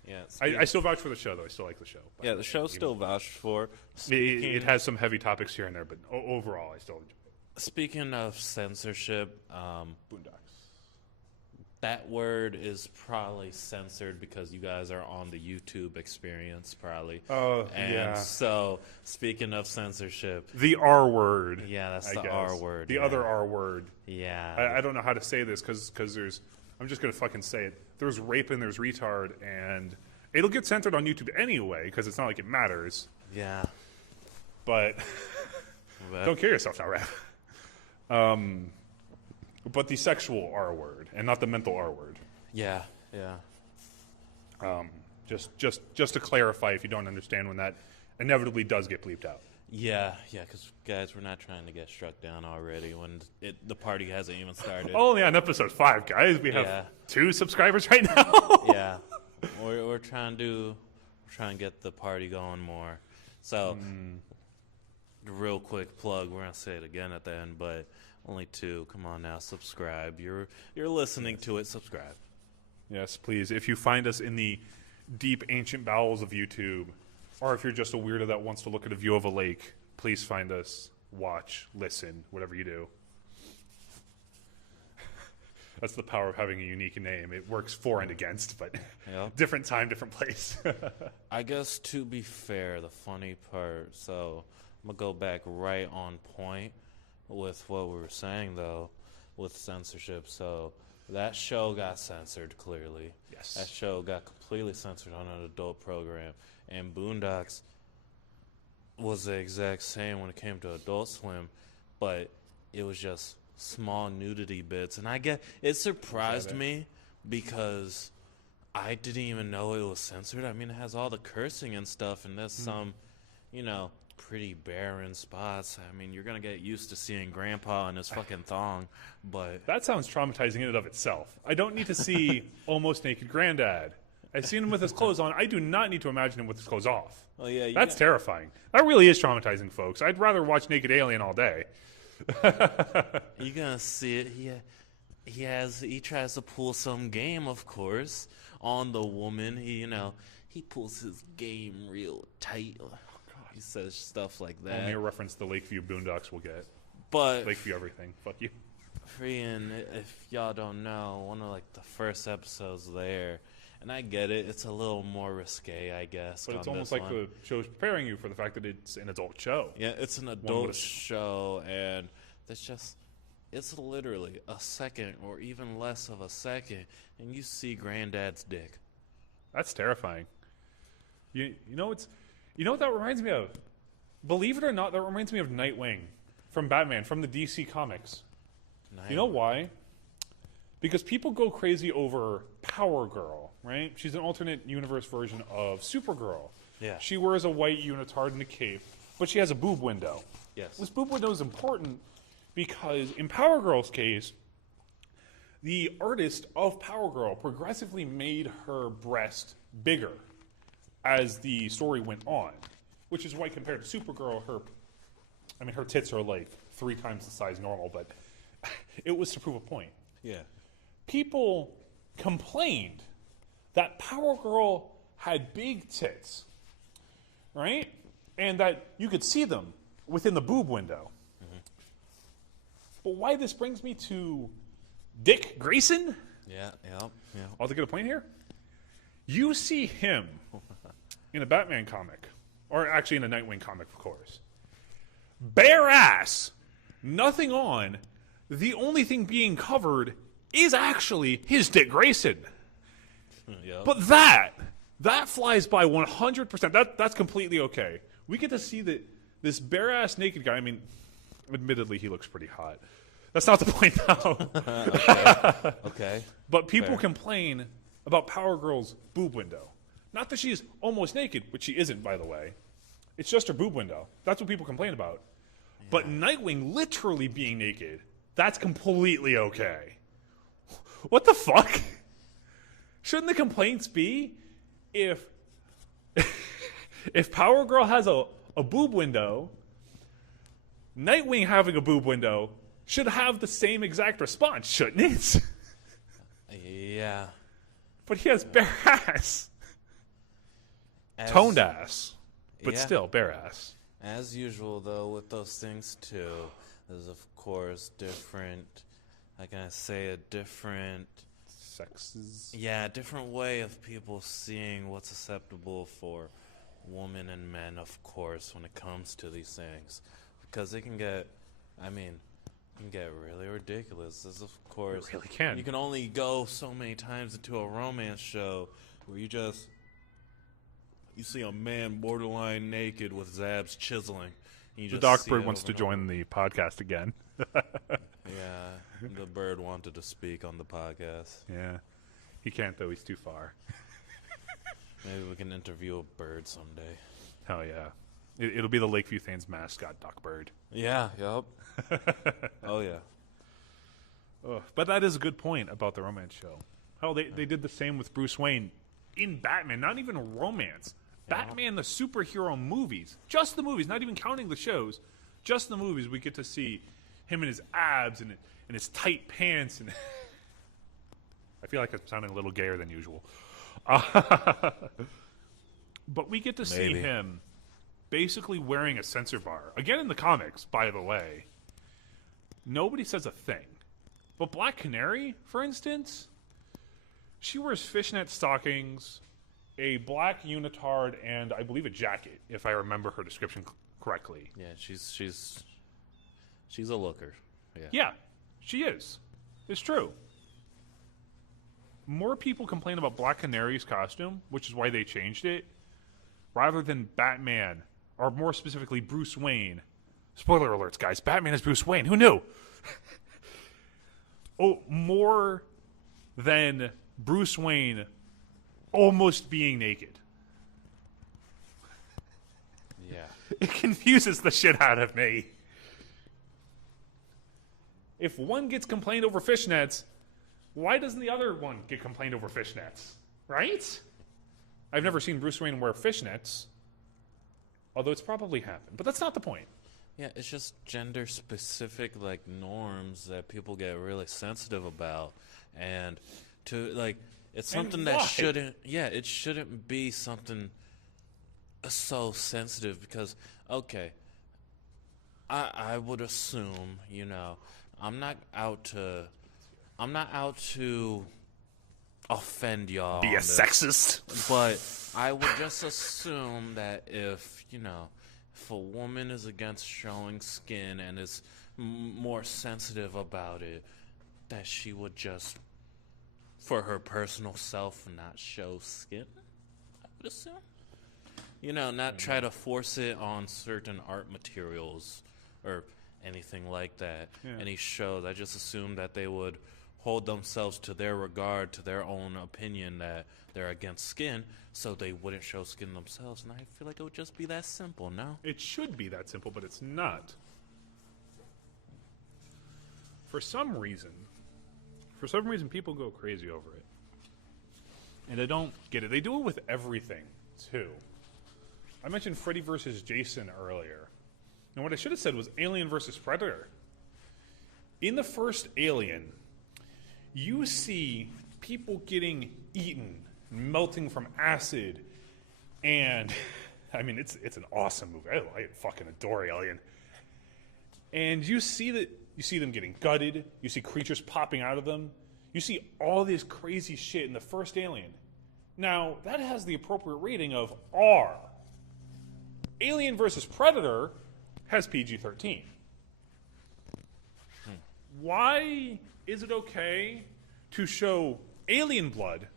Yeah, I still vouch for the show, though. I still like the show. Yeah, the show's still vouched for. It has some heavy topics here and there, but overall, I still enjoy it. Speaking of censorship, Boondocks. that word is probably censored because you guys are on the YouTube experience, probably. Oh, and yeah. so, speaking of censorship, The R word. yeah, that's I the guess. R word. The yeah. other R word. Yeah. I don't know how to say this because there's. I'm just going to fucking say it. There's rape and there's retard, and it'll get censored on YouTube anyway because it's not like it matters. Yeah. But don't kill yourself now, rap. But the sexual R word and not the mental R word. Yeah. Yeah. Just to clarify, if you don't understand, when that inevitably does get bleeped out. Yeah, because guys, we're not trying to get struck down already when the party hasn't even started. Only on episode 5, guys. We have 2 subscribers right now. Yeah, we're trying to get the party going more. So, real quick plug. We're gonna say it again at the end, but only 2. Come on now, subscribe. You're listening to it. Subscribe. Yes, please. If you find us in the deep ancient bowels of YouTube, or if you're just a weirdo that wants to look at a view of a lake, please find us, watch, listen, whatever you do. That's the power of having a unique name. It works for and against, but different time, different place. I guess to be fair, the funny part, so I'm going to go back right on point with what we were saying, though, with censorship. So that show got censored, clearly. Yes. That show got completely censored on an adult program. And Boondocks was the exact same when it came to Adult Swim, but it was just small nudity bits. And I get it surprised me because I didn't even know it was censored. I mean, it has all the cursing and stuff, and there's some, pretty barren spots. I mean, you're going to get used to seeing Grandpa in his fucking thong, but... That sounds traumatizing in and of itself. I don't need to see almost naked Granddad. I've seen him with his clothes on. I do not need to imagine him with his clothes off. Oh, yeah. That's terrifying. That really is traumatizing, folks. I'd rather watch Naked Alien all day. You're going to see it. He tries to pull some game, of course, on the woman. He pulls his game real tight. Oh, God. He says stuff like that. Only a reference to the Lakeview Boondocks will get. But Lakeview everything. Fuck you. Freaking, if y'all don't know, one of the first episodes there, and I get it, it's a little more risque, I guess. But it's almost like the show's preparing you for the fact that it's an adult show. Yeah, it's an adult show, and it's literally a second or even less of a second, and you see Granddad's dick. That's terrifying. You know what that reminds me of? Believe it or not, that reminds me of Nightwing from Batman, from the DC comics. You know why? Because people go crazy over Power Girl, right? She's an alternate universe version of Supergirl. Yeah. She wears a white unitard and a cape, but she has a boob window. Yes. This boob window is important because in Power Girl's case, the artist of Power Girl progressively made her breast bigger as the story went on, which is why compared to Supergirl, her tits are like 3 times the size normal, but it was to prove a point. Yeah. People complained that Power Girl had big tits, right? And that you could see them within the boob window. Mm-hmm. But why this brings me to Dick Grayson? Yeah. I'll get a point here. You see him in a Batman comic, or actually in a Nightwing comic, of course. Bare ass, nothing on. The only thing being covered is actually his Dick Grayson. Yep. But that flies by 100%. That's completely okay. We get to see that this bare-ass naked guy, I mean, admittedly, he looks pretty hot. That's not the point, though. Okay. But people complain about Power Girl's boob window. Not that she's almost naked, which she isn't, by the way. It's just her boob window. That's what people complain about. Yeah. But Nightwing literally being naked, that's completely okay. What the fuck? Shouldn't the complaints be if if Power Girl has a boob window, Nightwing having a boob window should have the same exact response, shouldn't it? Yeah. But he has bare ass. Toned ass. But still, bare ass. As usual, though, with those things, too, there's, of course, different, how can I say, a different... Sexes? Yeah, a different way of people seeing what's acceptable for women and men, of course, when it comes to these things. Because it can get, really ridiculous. As of course, it really can. You can only go so many times into a romance show where you see a man borderline naked with his abs chiseling. The Doc Bird wants to join the podcast again. Yeah, the bird wanted to speak on the podcast. Yeah. He can't, though. He's too far. Maybe we can interview a bird someday. Hell yeah. It'll be the Lakeview Thanes mascot, Doc Bird. Yeah, yup. Oh, yeah. But that is a good point about the romance show. Hell, they did the same with Bruce Wayne in Batman, not even romance. Yeah. Batman, the superhero movies. Just the movies, not even counting the shows. Just the movies, we get to see him and his abs and his tight pants. And I feel like I'm sounding a little gayer than usual. But we get to see him basically wearing a censor bar. Again, in the comics, by the way. Nobody says a thing. But Black Canary, for instance, she wears fishnet stockings, a black unitard, and I believe a jacket, if I remember her description correctly. Yeah, she's a looker. Yeah, she is. It's true. More people complain about Black Canary's costume, which is why they changed it, rather than Batman, or more specifically Bruce Wayne. Spoiler alerts, guys. Batman is Bruce Wayne. Who knew? More than Bruce Wayne almost being naked. Yeah. It confuses the shit out of me. If one gets complained over fishnets, why doesn't the other one get complained over fishnets? Right? I've never seen Bruce Wayne wear fishnets, although it's probably happened. But that's not the point. Yeah, it's just gender-specific, norms that people get really sensitive about. And it's something that shouldn't... Yeah, it shouldn't be something so sensitive because, okay, I would assume, I'm not out to offend y'all. Be a sexist. But I would just assume that if a woman is against showing skin and is more sensitive about it, that she would just, for her personal self, not show skin, I would assume. Not try to force it on certain art materials or anything like that. Yeah. Any shows, I just assume that they would hold themselves to their regard, to their own opinion that they're against skin, so they wouldn't show skin themselves. And I feel like it would just be that simple, no? It should be that simple, but it's not. For some reason, people go crazy over it. And I don't get it. They do it with everything, too. I mentioned Freddy versus Jason earlier. And what I should have said was Alien versus Predator. In the first Alien, you see people getting eaten, melting from acid, and it's an awesome movie. I fucking adore Alien. And you see them getting gutted. You see creatures popping out of them. You see all this crazy shit in the first Alien. Now that has the appropriate rating of R. Alien versus Predator has PG-13. Why is it okay to show alien blood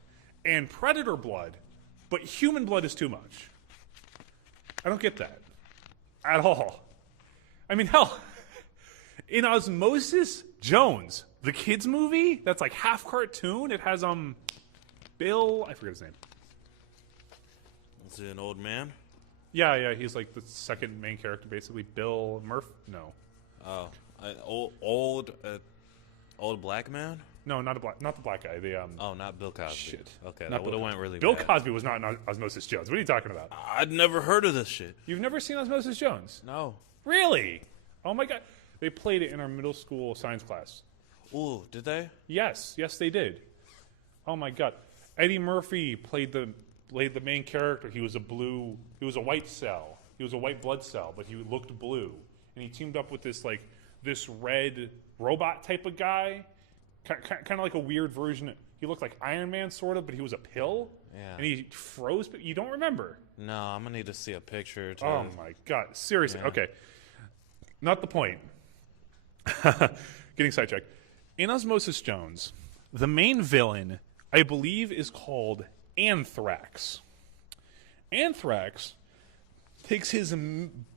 and predator blood, but human blood is too much? I don't get that at all. Hell, in Osmosis Jones, the kids movie that's half cartoon, it has Bill, I forget his name. Is it an old man? Yeah, he's the second main character, basically. Bill Murphy? No. Oh, old black man? No, not the black guy. The Oh, not Bill Cosby. Shit. Okay, Not that would Bill have went really Bill bad. Cosby was not in Osmosis Jones. What are you talking about? I'd never heard of this shit. You've never seen Osmosis Jones? No. Really? Oh my god. They played it in our middle school science class. Ooh, did they? Yes, they did. Oh my god. Eddie Murphy played the main character. He was a white cell. He was a white blood cell, but he looked blue. And he teamed up with this red robot type of guy. Kind of like a weird version. He looked like Iron Man sort of, but he was a pill. Yeah. And he froze. You don't remember? No, I'm gonna need to see a picture. Oh my god. Seriously. Yeah. Okay. Not the point. Getting sidetracked. In Osmosis Jones, the main villain, I believe, is called Anthrax. Anthrax takes his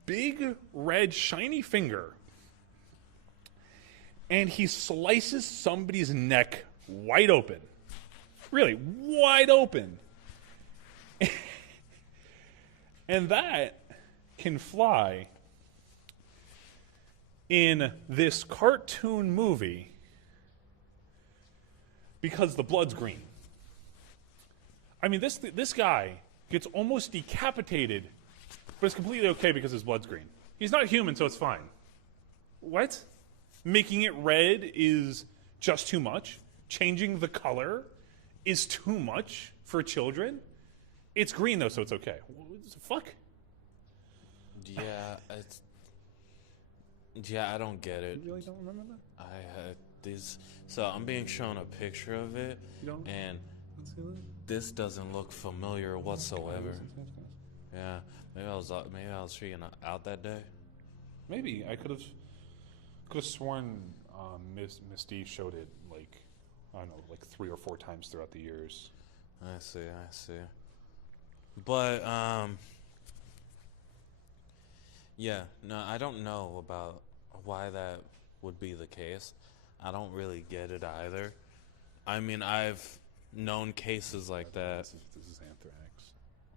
big, red, shiny finger and he slices somebody's neck wide open. Really, wide open. And that can fly in this cartoon movie because the blood's green. I mean, this guy gets almost decapitated, but it's completely okay because his blood's green. He's not human, so it's fine. What? Making it red is just too much? Changing the color is too much for children? It's green, though, so it's okay. What the fuck? Yeah, I don't get it. You really don't remember that? I had these. So I'm being shown a picture of it, You don't? and Let's see that. this doesn't look familiar whatsoever. Yeah, maybe I was freaking out that day. Maybe I could have sworn Misty showed it I don't know, 3 or 4 times throughout the years. I see. But yeah, no, I don't know about why that would be the case. I don't really get it either. I mean, I've known cases like that. This is Anthrax.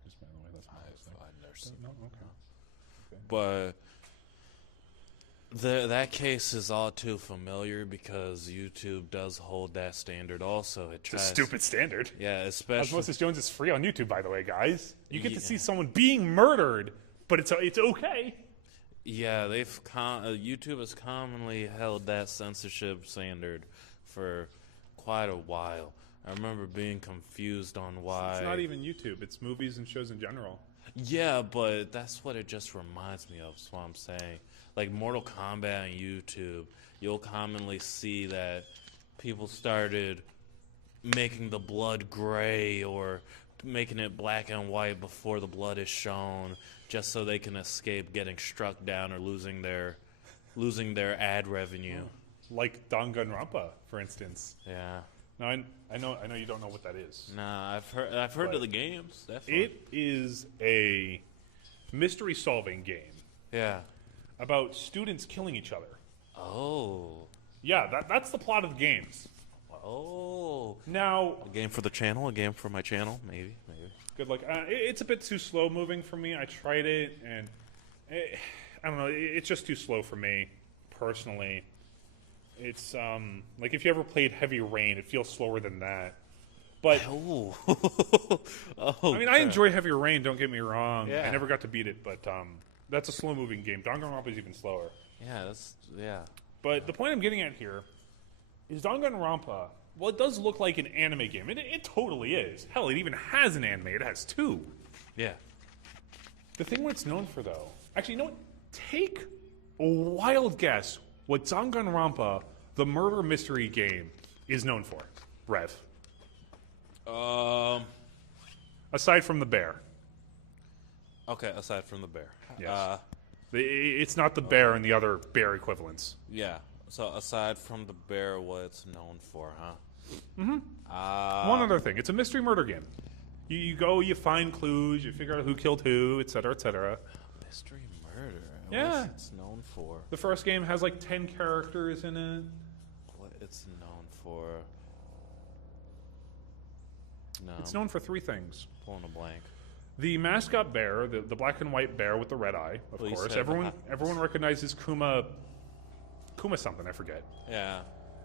Just by the way, that's I've never seen no, okay. But that case is all too familiar because YouTube does hold that standard also. It's a stupid standard. Yeah, especially... Osmosis Jones is free on YouTube, by the way, guys. You get to Yeah. see someone being murdered, but it's okay. Yeah, YouTube has commonly held that censorship standard for quite a while. I remember being confused on why... It's not even YouTube. It's movies and shows in general. Yeah, but that's what it just reminds me of, is what I'm saying. Like Mortal Kombat on YouTube, you'll commonly see that people started making the blood gray or making it black and white before the blood is shown, just so they can escape getting struck down or losing their ad revenue. Like Danganronpa, for instance. Yeah. Now, I know you don't know what that is. Nah, I've heard of the games. Definitely. It is a mystery-solving game Yeah. about students killing each other. Oh. Yeah, that's the plot of the games. Oh. Now, A game for the channel, a game for my channel, maybe. good luck. It's a bit too slow moving for me. I tried it, and I don't know. It's just too slow for me, personally. It's like if you ever played Heavy Rain, it feels slower than that. But Oh. I mean, I enjoy Heavy Rain. Don't get me wrong. Yeah. I never got to beat it, but that's a slow moving game. Danganronpa is even slower. Yeah. But the point I'm getting at here is Danganronpa. Well, it does look like an anime game. It totally is. Hell, it even has an anime. It has 2. Yeah. The thing what it's known for, though, actually, you know what? Take a wild guess what Danganronpa, the murder mystery game, is known for. Rev. Aside from the bear. Okay, aside from the bear. Yes. It's not the bear and the other bear equivalents. Yeah. So aside from the bear, what it's known for, huh? One other thing. It's a mystery murder game. You go, you find clues, you figure out who killed who, etc., etc. Mystery murder. Yeah. What it's known for. The first game has 10 characters in it. What it's known for. No. It's known for 3 things. Pulling a blank. The mascot bear, the black and white bear with the red eye, of Please course. say Everyone recognizes Kuma something, I forget. Yeah.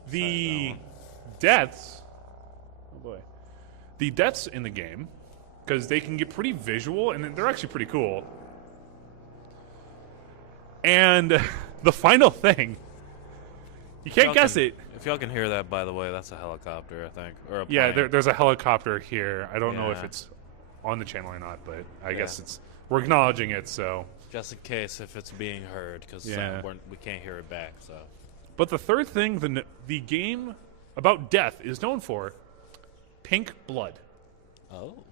The deaths. Oh boy, the deaths in the game, because they can get pretty visual and they're actually pretty cool. And the final thing, you can't guess it. If y'all can hear that, by the way, that's a helicopter, I think, or a plane. Yeah, there's a helicopter here. I don't know if Yeah. it's on the channel or not, but I guess we're acknowledging it. So, Just in case if it's being heard, because Yeah. we can't hear it back. So but the third thing the game about death is known for, pink blood. oh,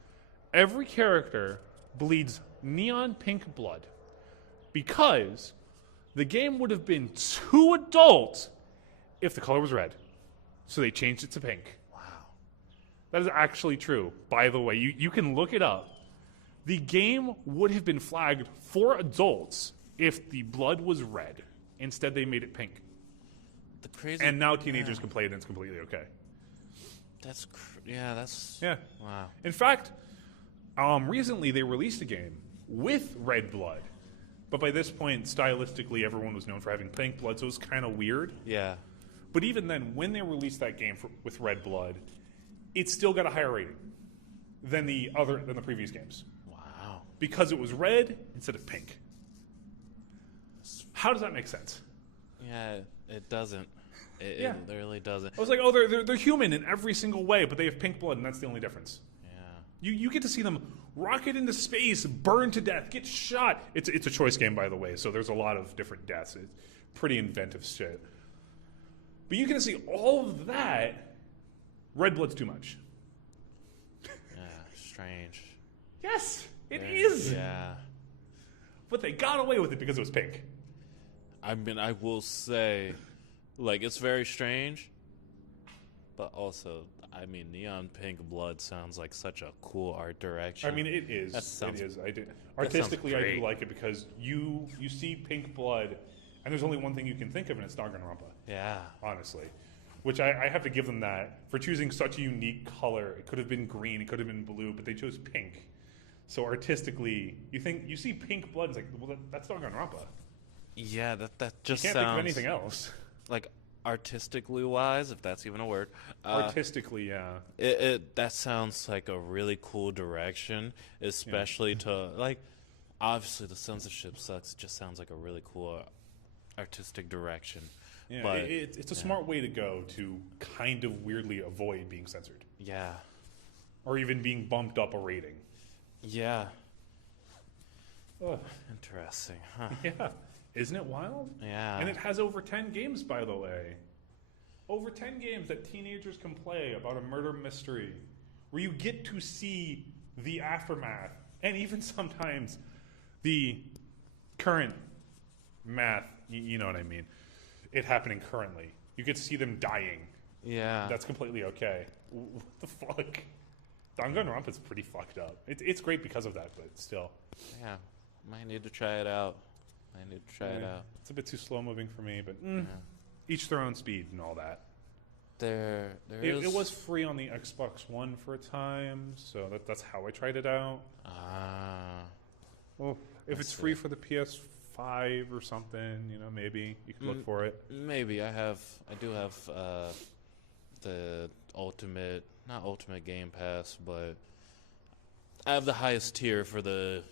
Every character bleeds neon pink blood because the game would have been too adult if the color was red. So they changed it to pink. wow, That is actually true. By the way, you can look it up. The game would have been flagged for adults if the blood was red. Instead, they made it pink. the crazy. And now teenagers can play it and it's completely okay. That's that's Yeah. wow. In fact, recently they released a game with red blood. But by this point, stylistically, everyone was known for having pink blood, so it was kind of weird. Yeah, But even then, when they released that game with red blood, it still got a higher rating than the previous games wow. because it was red instead of pink. How does that make sense? Yeah, it doesn't. It Yeah. really doesn't. I was like, oh, they're human in every single way, but they have pink blood, and that's the only difference. Yeah. You get to see them rocket into space, burn to death, get shot. It's a choice game, by the way, so there's a lot of different deaths. It's pretty inventive shit. But you get to see all of that. Red blood's too much. Yeah, strange. Yes, it is. Yeah. But they got away with it because it was pink. I mean, I will say, like, it's very strange, but also, I mean, neon pink blood sounds like such a cool art direction. I mean, it is. That sounds- It is. I do. sounds Artistically, I do great. like it because you see pink blood, and there's only one thing you can think of, and it's Danganronpa. Yeah. Honestly, which I have to give them that for choosing such a unique color. It could have been green, it could have been blue, but they chose pink. So artistically, you see pink blood, it's like, well, that's Danganronpa. Yeah, that You just can't sounds think of anything else. like artistically wise, if that's even a word. Artistically, yeah. That sounds like a really cool direction, especially to like. Obviously, the censorship sucks. It just sounds like a really cool artistic direction. Yeah, but it's a smart way to go to kind of weirdly avoid being censored yeah, or even being bumped up a rating. yeah, Ugh. interesting, huh? Yeah, isn't it wild? Yeah, And it has over 10 games, by the way. Over 10 games that teenagers can play about a murder mystery where you get to see the aftermath and even sometimes the current math. You know what I mean? It happening currently. You get to see them dying. yeah. That's completely okay. What the fuck? Danganronpa's pretty fucked up. It's great because of that, but still. Yeah, might need to try it out. Yeah, it's a bit too slow moving for me, but Yeah. each their own speed and all that. There is. It was free on the Xbox One for a time, so that's how I tried it out. Ah, Well, if it's free for the PS5 or something, maybe you could look for it. maybe I do have the not ultimate Game Pass, but I have the highest tier for the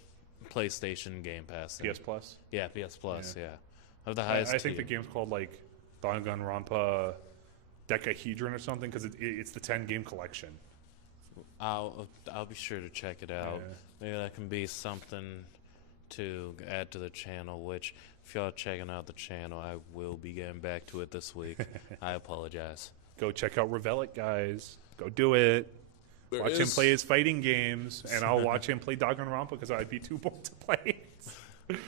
PlayStation Game Pass. PS Plus. Yeah, PS Plus. Yeah. Yeah, I have the highest. I think the tier. game's called like Danganronpa Decahedron or something because it's the 10 game collection. I'll be sure to check it out. Yeah. Maybe that can be something to add to the channel. Which, if y'all are checking out the channel, I will be getting back to it this week. I apologize. Go check out Revelit, guys. Go do it. Watch him play his fighting games, and I'll watch him play Danganronpa because I'd be too bored to play it.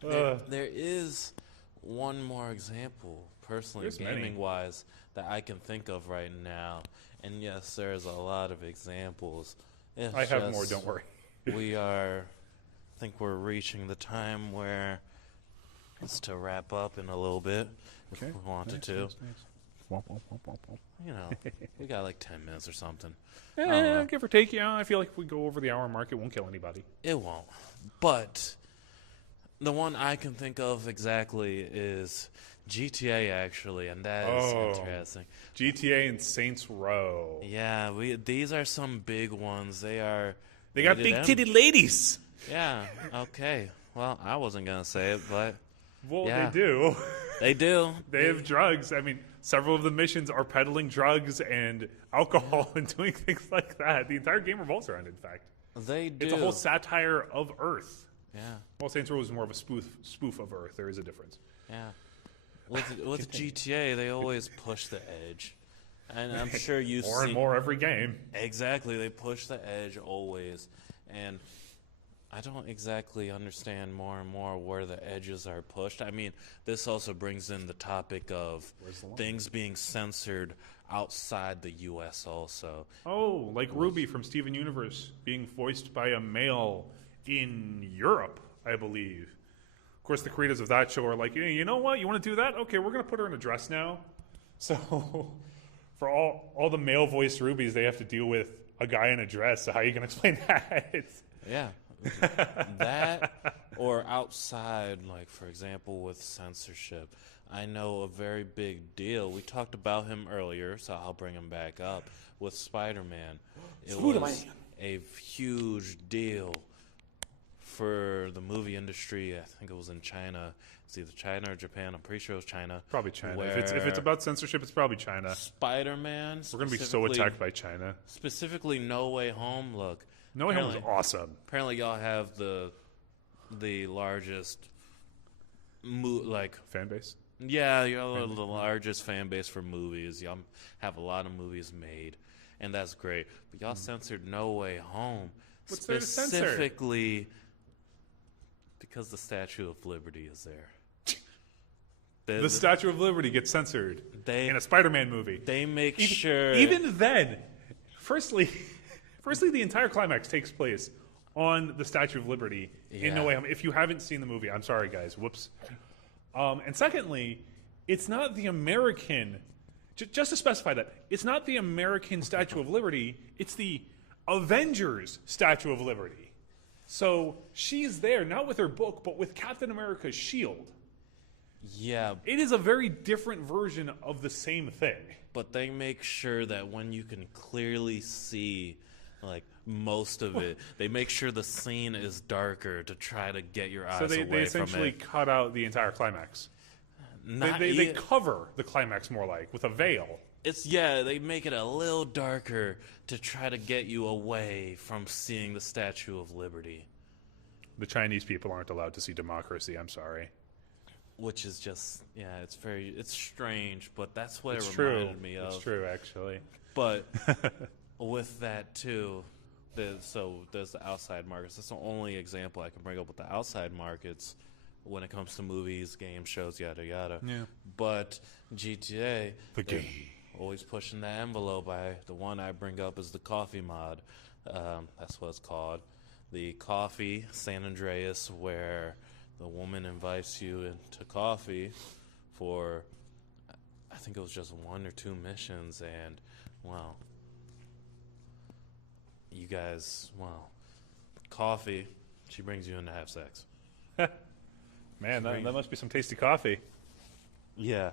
There is one more example, personally, There's many. gaming-wise, that I can think of right now. And yes, there's a lot of examples. It's I have more, just don't worry. I think we're reaching the time where it's to wrap up in a little bit, if we wanted to. You know, we got like 10 minutes or something. Give or take, yeah. I feel like if we go over the hour mark, it won't kill anybody. It won't. But the one I can think of exactly is GTA actually, and that is interesting. GTA and Saints Row. Yeah, these are some big ones. They got big titted ladies. Yeah. Okay. Well, I wasn't gonna say it, but they do. They do. They have drugs. I mean, several of the missions are peddling drugs and alcohol and doing things like that. The entire game revolves around it, in fact. They do. It's a whole satire of Earth. Yeah. Well, Saints Row is more of a spoof of Earth. There is a difference. Yeah. With GTA, they always push the edge. And I'm sure you've seen... More and more every game. Exactly. They push the edge always. And I don't exactly understand more and more where the edges are pushed. I mean, this also brings in the topic of things being censored outside the U.S. also. Oh, like Ruby from Steven Universe being voiced by a male in Europe, I believe. Of course, the creators of that show are like, hey, you know what? You want to do that? Okay, we're going to put her in a dress now. So for all the male-voiced Rubies, they have to deal with a guy in a dress. So how are you going to explain that? Yeah. That or outside, like, for example, with censorship. I know a very big deal. We talked about him earlier, so I'll bring him back up. With Spider-Man. It was a huge deal for the movie industry. I think it was in China. It's either China or Japan. I'm pretty sure it was China. Probably China. If it's about censorship, it's probably China. Spider-Man. We're going to be so attacked by China. Specifically, No Way Home. Look. No Way Home was awesome. Apparently, y'all have the largest fan base. Yeah, y'all are the largest fan base for movies. Y'all have a lot of movies made, and that's great. But y'all censored No Way Home. What's there to censor? Specifically because the Statue of Liberty is there. The Statue of Liberty gets censored in a Spider-Man movie. They make sure... Even then, firstly, the entire climax takes place on the Statue of Liberty in No Way Home. If you haven't seen the movie, I'm sorry, guys. Whoops. And secondly, it's not the American... Just to specify that, it's not the American Statue of Liberty. It's the Avengers Statue of Liberty. So she's there, not with her book, but with Captain America's shield. Yeah. It is a very different version of the same thing. But they make sure that when you can clearly see, like, most of it, they make sure the scene is darker to try to get your eyes away from it. So they essentially cut out the entire climax. They cover the climax more like with a veil. They make it a little darker to try to get you away from seeing the Statue of Liberty. The Chinese people aren't allowed to see democracy, I'm sorry. Which is just, it's strange, but that's what it reminded me of. It's true, actually. But with that, too, there's the outside markets. That's the only example I can bring up with the outside markets when it comes to movies, games, shows, yada, yada. Yeah. But GTA... The game. Always pushing the envelope. The one I bring up is the coffee mod. That's what it's called. The coffee San Andreas, where the woman invites you into coffee for, I think it was just 1 or 2 missions, and, well, you guys, coffee, she brings you in to have sex. Man, that must be some tasty coffee. Yeah.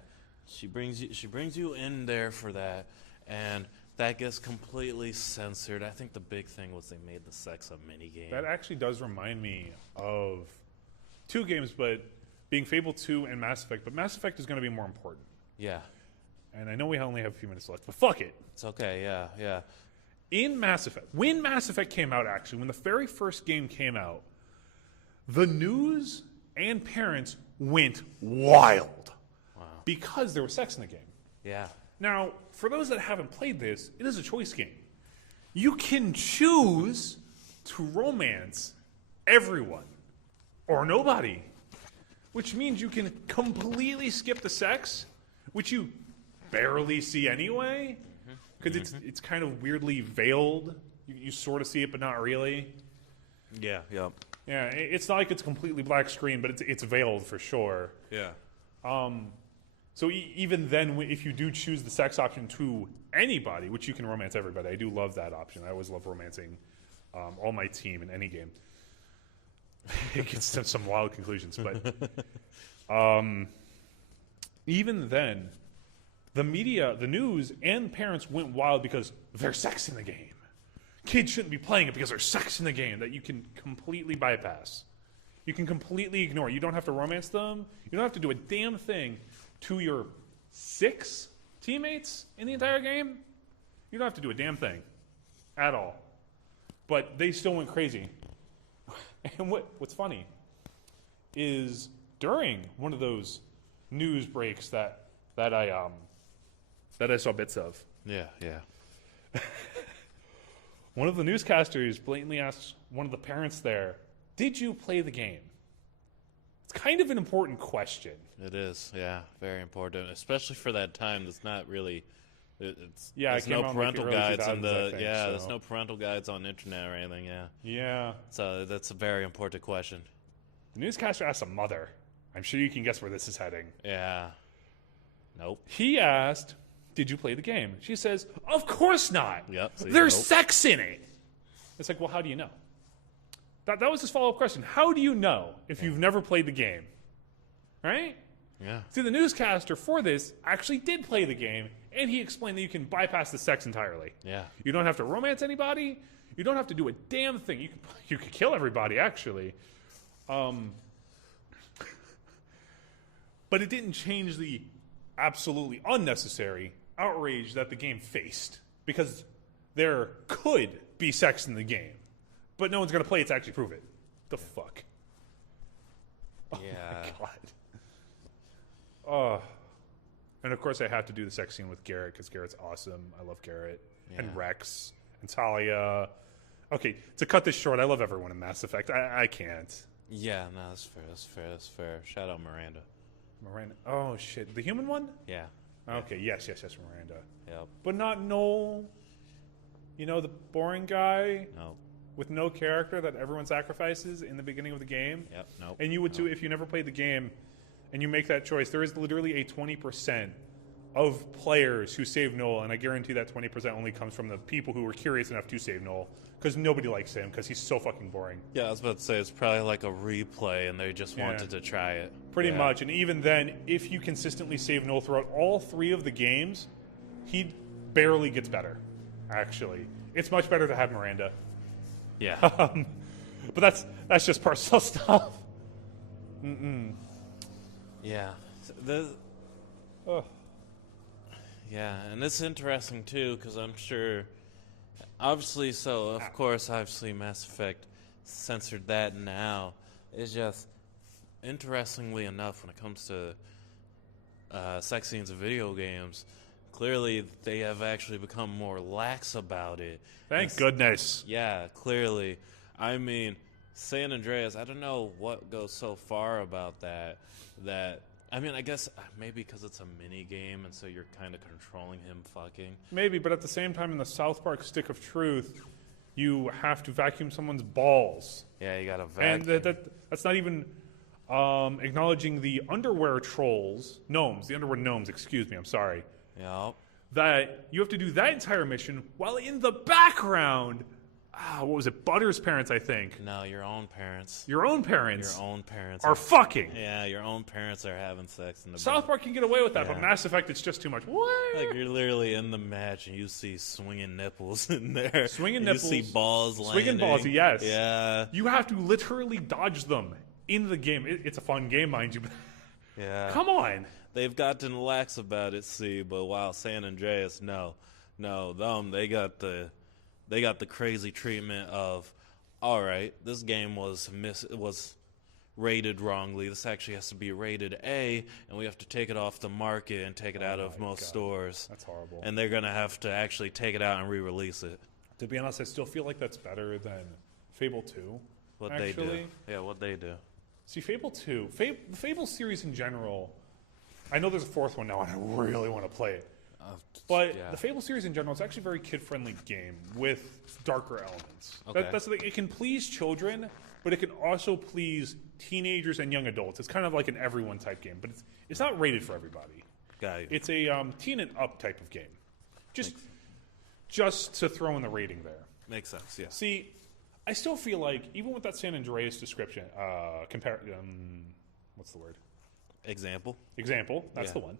She brings you in there for that, and that gets completely censored. I think the big thing was they made the sex a minigame. That actually does remind me of 2 games, but being Fable 2 and Mass Effect. But Mass Effect is going to be more important. Yeah. And I know we only have a few minutes left, but fuck it. It's okay, yeah. In Mass Effect, when Mass Effect came out, actually, when the very first game came out, the news and parents went wild. Because there was sex in the game. Yeah. Now, for those that haven't played this, it is a choice game. You can choose to romance everyone or nobody, which means you can completely skip the sex, which you barely see anyway, because it's kind of weirdly veiled. You sort of see it, but not really. Yeah. Yeah, it's not like it's completely black screen, but it's veiled for sure. Yeah. So even then, if you do choose the sex option to anybody, which you can romance everybody, I do love that option. I always love romancing all my team in any game. It gets to some wild conclusions, but even then, the media, the news, and parents went wild because there's sex in the game. Kids shouldn't be playing it because there's sex in the game that you can completely bypass. You can completely ignore. You don't have to romance them. You don't have to do a damn thing to your 6 teammates in the entire game. You don't have to do a damn thing at all. But they still went crazy. And what's funny is during one of those news breaks that I saw bits of, Yeah. one of the newscasters blatantly asks one of the parents there, "Did you play the game?" It's kind of an important question. It is, yeah, very important, especially for that time. That's not really. There's it no came out in, parental like, the early guides on 2000s, the I think, there's so. no parental guides on the internet or anything. Yeah, Yeah. so that's a very important question. The newscaster asked a mother. I'm sure you can guess where this is heading. Yeah. Nope. He asked, "Did you play the game?" She says, "Of course not. Yep, see, There's nope. sex in it." It's like, well, how do you know? That was his follow-up question. How do you know if you've never played the game? Right? Yeah. See, the newscaster for this actually did play the game, and he explained that you can bypass the sex entirely. Yeah. You don't have to romance anybody. You don't have to do a damn thing. You could kill everybody, actually. But it didn't change the absolutely unnecessary outrage that the game faced, because there could be sex in the game, but no one's going to play it to actually prove it. The fuck? Yeah. My God. Oh. And of course I have to do the sex scene with Garrett, because Garrett's awesome. I love Garrett. Yeah. And Rex. And Talia. Okay, to cut this short, I love everyone in Mass Effect. I can't. Yeah. No, that's fair. Shout out Miranda. Miranda. Oh, shit. The human one? Yeah. Okay, yes, Miranda. Yep. But not Noel. You know, the boring guy No. with no character that everyone sacrifices in the beginning of the game? Yep. Nope. And you would too if you never played the game and you make that choice. There is literally a 20% of players who save Noel, and I guarantee that 20% only comes from the people who were curious enough to save Noel, because nobody likes him because he's so fucking boring. Yeah, I was about to say it's probably like a replay, and they just wanted to try it. Pretty Yeah. much. And even then, if you consistently save Noel throughout all 3 of the games, he barely gets better, actually. It's much better to have Miranda. Yeah. But that's just personal stuff. Yeah. Ugh. Yeah, and it's interesting too, because I'm sure, obviously, Mass Effect censored that now. It's just, interestingly enough, when it comes to sex scenes in video games, clearly they have actually become more lax about it. Thank goodness. Yeah, clearly. I mean, San Andreas, I don't know what goes so far about that. I mean, I guess maybe because it's a mini game, and so you're kind of controlling him fucking. Maybe, but at the same time, in the South Park Stick of Truth, you have to vacuum someone's balls. Yeah, you got to vacuum. And that's not even acknowledging the underwear trolls, gnomes, the underwear gnomes, excuse me, I'm sorry. Yep. That you have to do that entire mission while in the background, what was it, Butter's parents, I think. No, your own parents. Your own parents. Your own parents are fucking. Yeah, your own parents are having sex in the South Park can get away with that, Yeah. but Mass Effect, it's just too much. What? Like, you're literally in the match, and you see swinging nipples in there. Swinging and nipples. You see balls landing. Swinging balls, yes. Yeah. You have to literally dodge them in the game. It's a fun game, mind you. Yeah. Come on. They've gotten lax about it, see, but while San Andreas, no, they got the crazy treatment of, all right, this game was rated wrongly. This actually has to be rated A, and we have to take it off the market and take it out of most stores. That's horrible. And they're gonna have to actually take it out and re-release it. To be honest, I still feel like that's better than Fable 2. What actually. they do? Yeah, what they do? See, Fable 2, the Fable series in general. I know there's a 4th one now, and I really want to play it. But yeah. the Fable series in general, it's actually a very kid-friendly game with darker elements. Okay. That's the thing. It can please children, but it can also please teenagers and young adults. It's kind of like an everyone type game, but it's not rated for everybody. Got you. It's a teen and up type of game. Just to throw in the rating there. Makes sense, yeah. See, I still feel like, even with that San Andreas description, what's the word? Example. That's the one.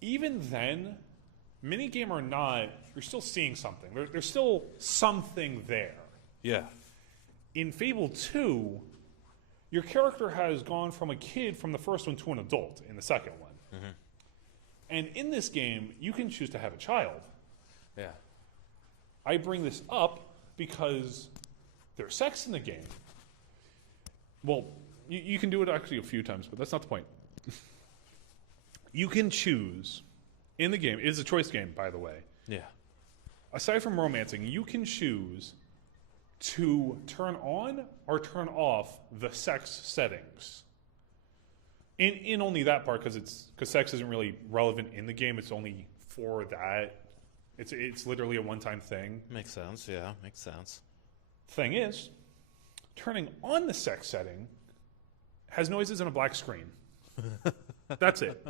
Even then, minigame or not, you're still seeing something. There's still something there. Yeah. In Fable 2, your character has gone from a kid from the first one to an adult in the second one. Mm-hmm. And in this game, you can choose to have a child. Yeah. I bring this up because there's sex in the game. Well, you can do it actually a few times, but that's not the point. You can choose in the game. It is a choice game, by the way. Yeah. Aside from romancing, you can choose to turn on or turn off the sex settings. In only that part, because sex isn't really relevant in the game. It's only for that. It's literally a one-time thing. Makes sense. Yeah, makes sense. Thing is, turning on the sex setting has noises and a black screen. That's it.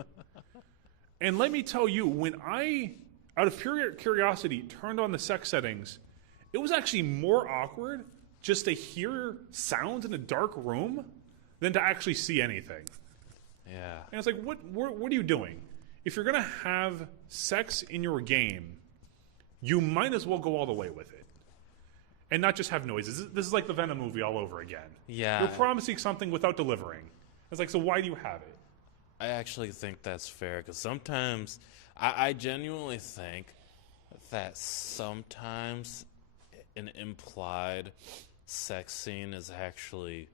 And let me tell you, when I, out of pure curiosity, turned on the sex settings, it was actually more awkward just to hear sounds in a dark room than to actually see anything. Yeah. And it's like, what are you doing? If you're going to have sex in your game, you might as well go all the way with it. And not just have noises. This is like the Venom movie all over again. Yeah. You're promising something without delivering. It's like, so why do you have it? I actually think that's fair, because sometimes I genuinely think that sometimes an implied sex scene is actually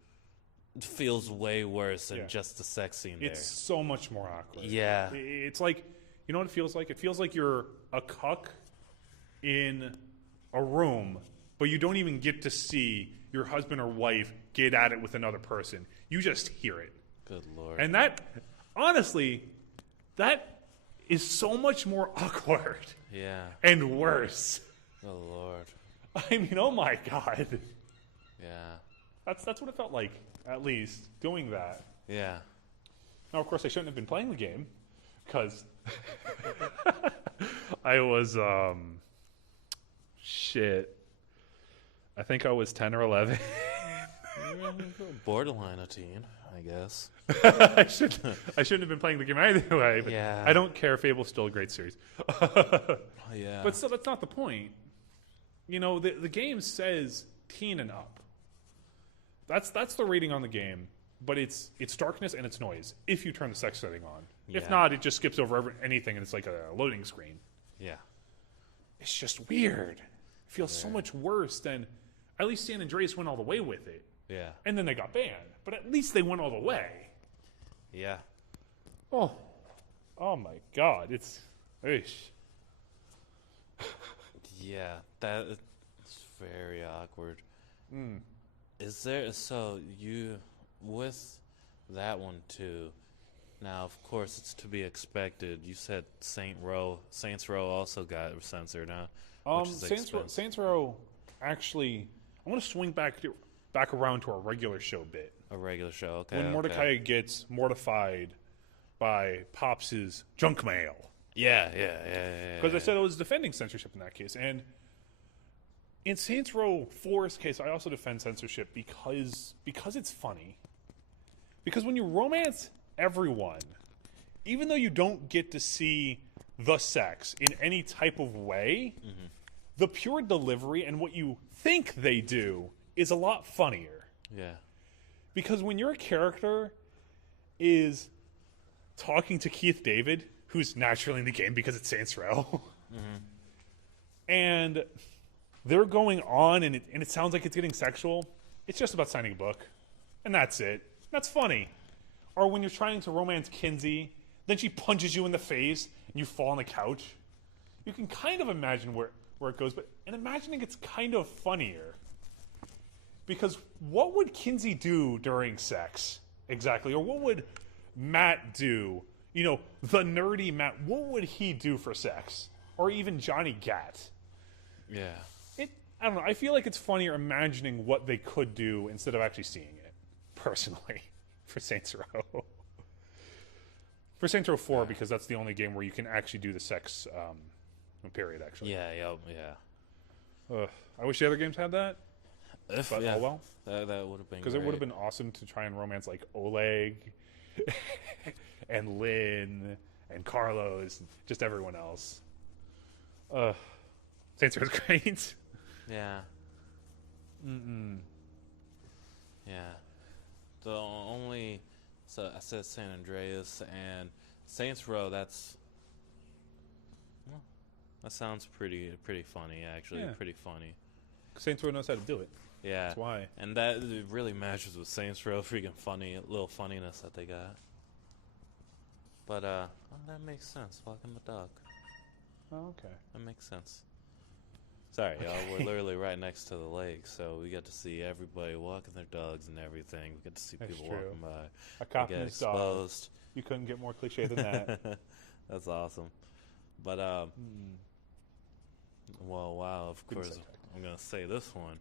feels way worse than just the sex scene there. It's so much more awkward. Yeah. It's like, you know what it feels like? It feels like you're a cuck in a room, but you don't even get to see your husband or wife get at it with another person. You just hear it. Good Lord. And that, honestly, that is so much more awkward. Yeah. And worse. Good Lord. I mean, oh my God. Yeah. That's what it felt like, at least, doing that. Yeah. Now, of course, I shouldn't have been playing the game, because I was, shit. I think I was 10 or 11. Borderline a teen, I guess. I shouldn't have been playing the game either way. But Yeah. I don't care. Fable's still a great series. Yeah. But still, that's not the point. You know, the game says teen and up. That's the rating on the game. But it's darkness and it's noise if you turn the sex setting on. If Yeah. not, it just skips over anything and it's like a loading screen. Yeah. It's just weird. It feels so much worse than, at least San Andreas went all the way with it. Yeah. And then they got banned. But at least they went all the way. Yeah. Oh my God! It's, ish. Yeah, that is very awkward. Is there, so you, with that one too, now of course it's to be expected. You said Saints Row also got censored, huh? Which is Saints Row, actually, I want to swing back around to our regular show bit. A regular show, okay. When Mordecai gets mortified by Pops' junk mail. Yeah. Because I said I was defending censorship in that case. And in Saints Row 4's case, I also defend censorship because it's funny. Because when you romance everyone, even though you don't get to see the sex in any type of way, the pure delivery and what you think they do is a lot funnier. Yeah. Because when your character is talking to Keith David, who's naturally in the game because it's Saints Row, and they're going on and it sounds like it's getting sexual, it's just about signing a book. And that's it. That's funny. Or when you're trying to romance Kinsey, then she punches you in the face and you fall on the couch. You can kind of imagine where it goes, but in imagining it's kind of funnier. Because what would Kinsey do during sex exactly? Or what would Matt do? You know, the nerdy Matt, what would he do for sex? Or even Johnny Gat? Yeah. I don't know. I feel like it's funnier imagining what they could do instead of actually seeing it, personally, for Saints Row. For Saints Row 4, because that's the only game where you can actually do the sex period, actually. Yeah. I wish the other games had that. But yeah. oh well. That would have been Because it would have been awesome to try and romance like Oleg and Lynn and Carlos, just everyone else. Saints Row's great. Yeah. Yeah. The only so I said San Andreas and Saints Row. That sounds pretty funny actually. Yeah. Pretty funny. Saints Row knows how to do it. Yeah. That's why. And that it really matches with Saints Row. Freaking funny little funniness that they got. But that makes sense. Walking the dog. Oh, okay. That makes sense. Sorry, y'all. We're literally right next to the lake, so we get to see everybody walking their dogs and everything. We get to see That's people true. walking by. A cop They and get his dog. exposed. You couldn't get more cliche than that. That's awesome. But well, wow. Of course, sidetracked. I'm gonna say this one.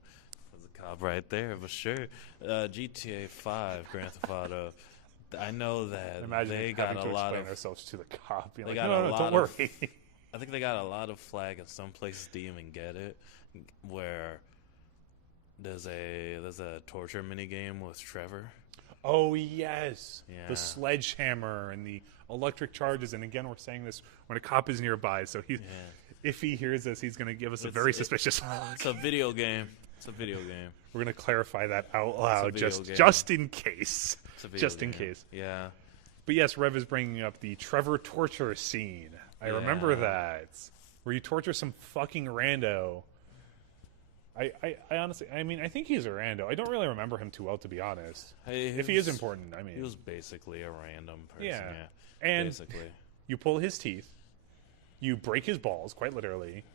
There's a cop right there, for sure. GTA 5, Grand Theft Auto. I know that Imagine they got having a to lot explain of. ourselves to the cop. Being They like, got no, a lot don't of- worry. I think they got a lot of flag in some places to even get it, where there's a torture mini game with Trevor. Oh, yes. Yeah. The sledgehammer and the electric charges. And again, we're saying this when a cop is nearby. So if he hears this, he's going to give us a very suspicious look. It's a video game. It's a video game. We're going to clarify that out loud video just game. in case. It's a video Just in game. case. Yeah. But yes, Rev is bringing up the Trevor torture scene. I remember Yeah. that. Where you torture some fucking rando. I honestly, I mean, I think he's a rando. I don't really remember him too well, to be honest. If he is important, I mean. He was basically a random person. Yeah. Yeah. And basically. you pull his teeth. You break his balls, quite literally.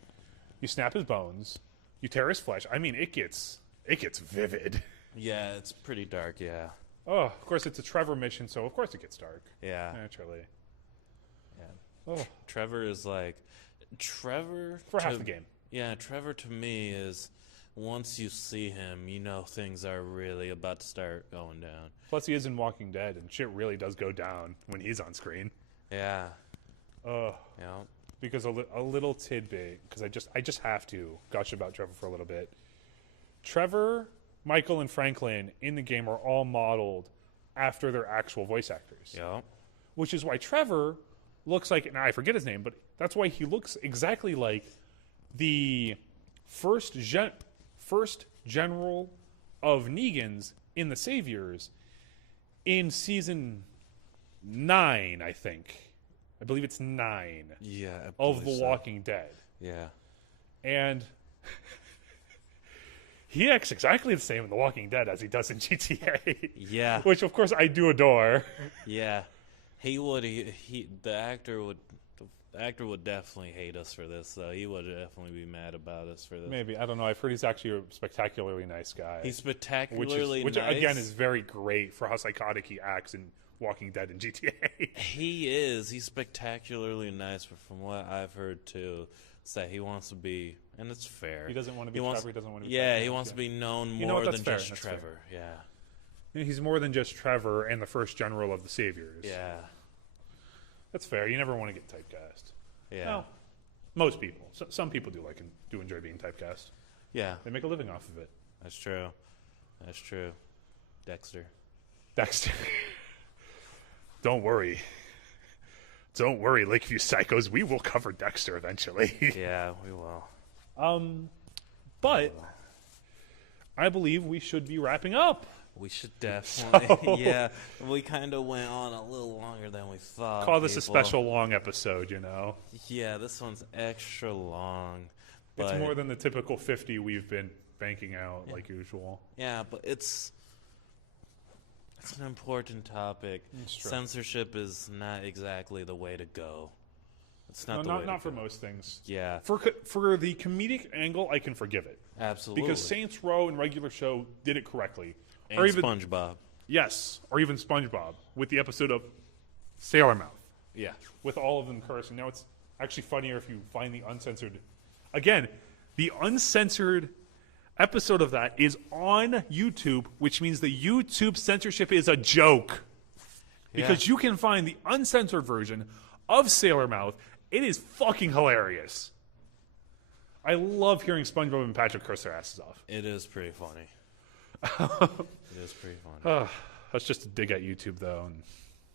You snap his bones. You tear his flesh. I mean, it gets vivid. Yeah, it's pretty dark. Yeah. Oh, of course, it's a Trevor mission, so of course it gets dark. Yeah. Naturally. Yeah. Oh, Trevor is like Trevor for half the game. Yeah, Trevor to me is once you see him, you know things are really about to start going down. Plus, he is in Walking Dead, and shit really does go down when he's on screen. Yeah. Oh, Yeah. because a little tidbit, because I just have to gush about Trevor for a little bit. Trevor, Michael, and Franklin in the game are all modeled after their actual voice actors. Yeah. Which is why Trevor looks like, now I forget his name, but that's why he looks exactly like the first general of Negan's in The Saviors in season 9, I think. I believe it's 9 Yeah. I of The believe so. Walking Dead. Yeah. And he acts exactly the same in The Walking Dead as he does in GTA. Yeah. Which, of course, I do adore. Yeah. He would. The actor would definitely hate us for this, though. He would definitely be mad about us for this. Maybe. I don't know. I've heard he's actually a spectacularly nice guy. He's spectacularly which nice. again, is very great for how psychotic he acts in Walking Dead and GTA. He is. He's spectacularly nice, but from what I've heard, too, is that he wants to be, and it's fair. He doesn't want to be Trevor. He doesn't want to be Yeah, Trevor. he wants to be known You know more what? That's than fair. just That's Trevor. fair. Yeah. He's more than just Trevor and the first general of the Saviors. Yeah. That's fair. You never want to get typecast. Yeah. Well, most people. Some people do enjoy being typecast. Yeah. They make a living off of it. That's true. That's true. Dexter. Dexter. Don't worry. Don't worry, Lakeview Psychos. We will cover Dexter eventually. Yeah, we will. But I believe we should be wrapping up. We should definitely. Yeah, we kind of went on a little longer than we thought. Call this a people. special long episode, you know. Yeah, this one's extra long. It's But more than the typical 50 we've been banking out like usual. yeah, but it's an important topic. It's true. Censorship is not exactly the way to go. It's not No, the way not to for go. most things. Yeah, For the comedic angle, I can forgive it. absolutely. Because Saints Row and regular show did it correctly. and or even SpongeBob. Yes, or even SpongeBob with the episode of Sailor Mouth. Yeah. With all of them cursing. Now it's actually funnier if you find the uncensored. Again, the uncensored episode of that is on YouTube, which means the YouTube censorship is a joke. Because you can find the uncensored version of Sailor Mouth. It is fucking hilarious. I love hearing SpongeBob and Patrick curse their asses off. It is pretty funny. It is pretty funny. That's just a dig at YouTube, though. And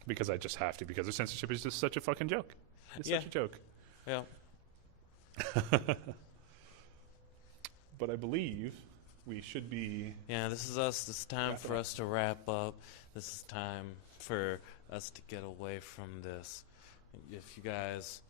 because I just have to, because the censorship is just such a fucking joke. It's such a joke. Yeah. But I believe we should be... Yeah, this is us. This is time for us to wrap up. This is time for us to get away from this. If you guys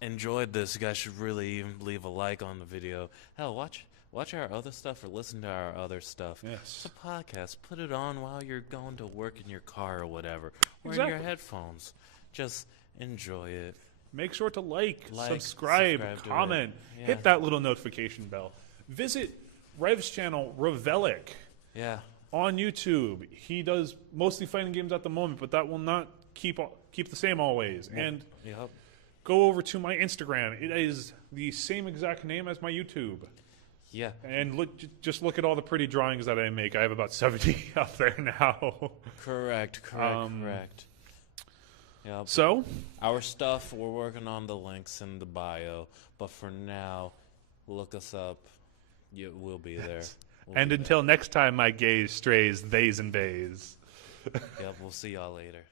enjoyed this, you guys should really leave a like on the video. Hell, watch our other stuff or listen to our other stuff. Yes. It's a podcast. Put it on while you're going to work in your car or whatever. Or in Exactly. your headphones. Just enjoy it. Make sure to like subscribe subscribe, to comment, it. Yeah. hit that little notification bell. Visit Rev's channel, Revelic, Yeah. on YouTube. He does mostly fighting games at the moment, but that will not keep the same always. And Yep. go over to my Instagram. It is the same exact name as my YouTube. Yeah. And just look at all the pretty drawings that I make. I have about 70 up there now. Correct. Yep. So, Our stuff, we're working on the links in the bio. But for now, look us up. We'll be there. and until next time, my gaze strays, theys and bays. Yep, we'll see y'all later.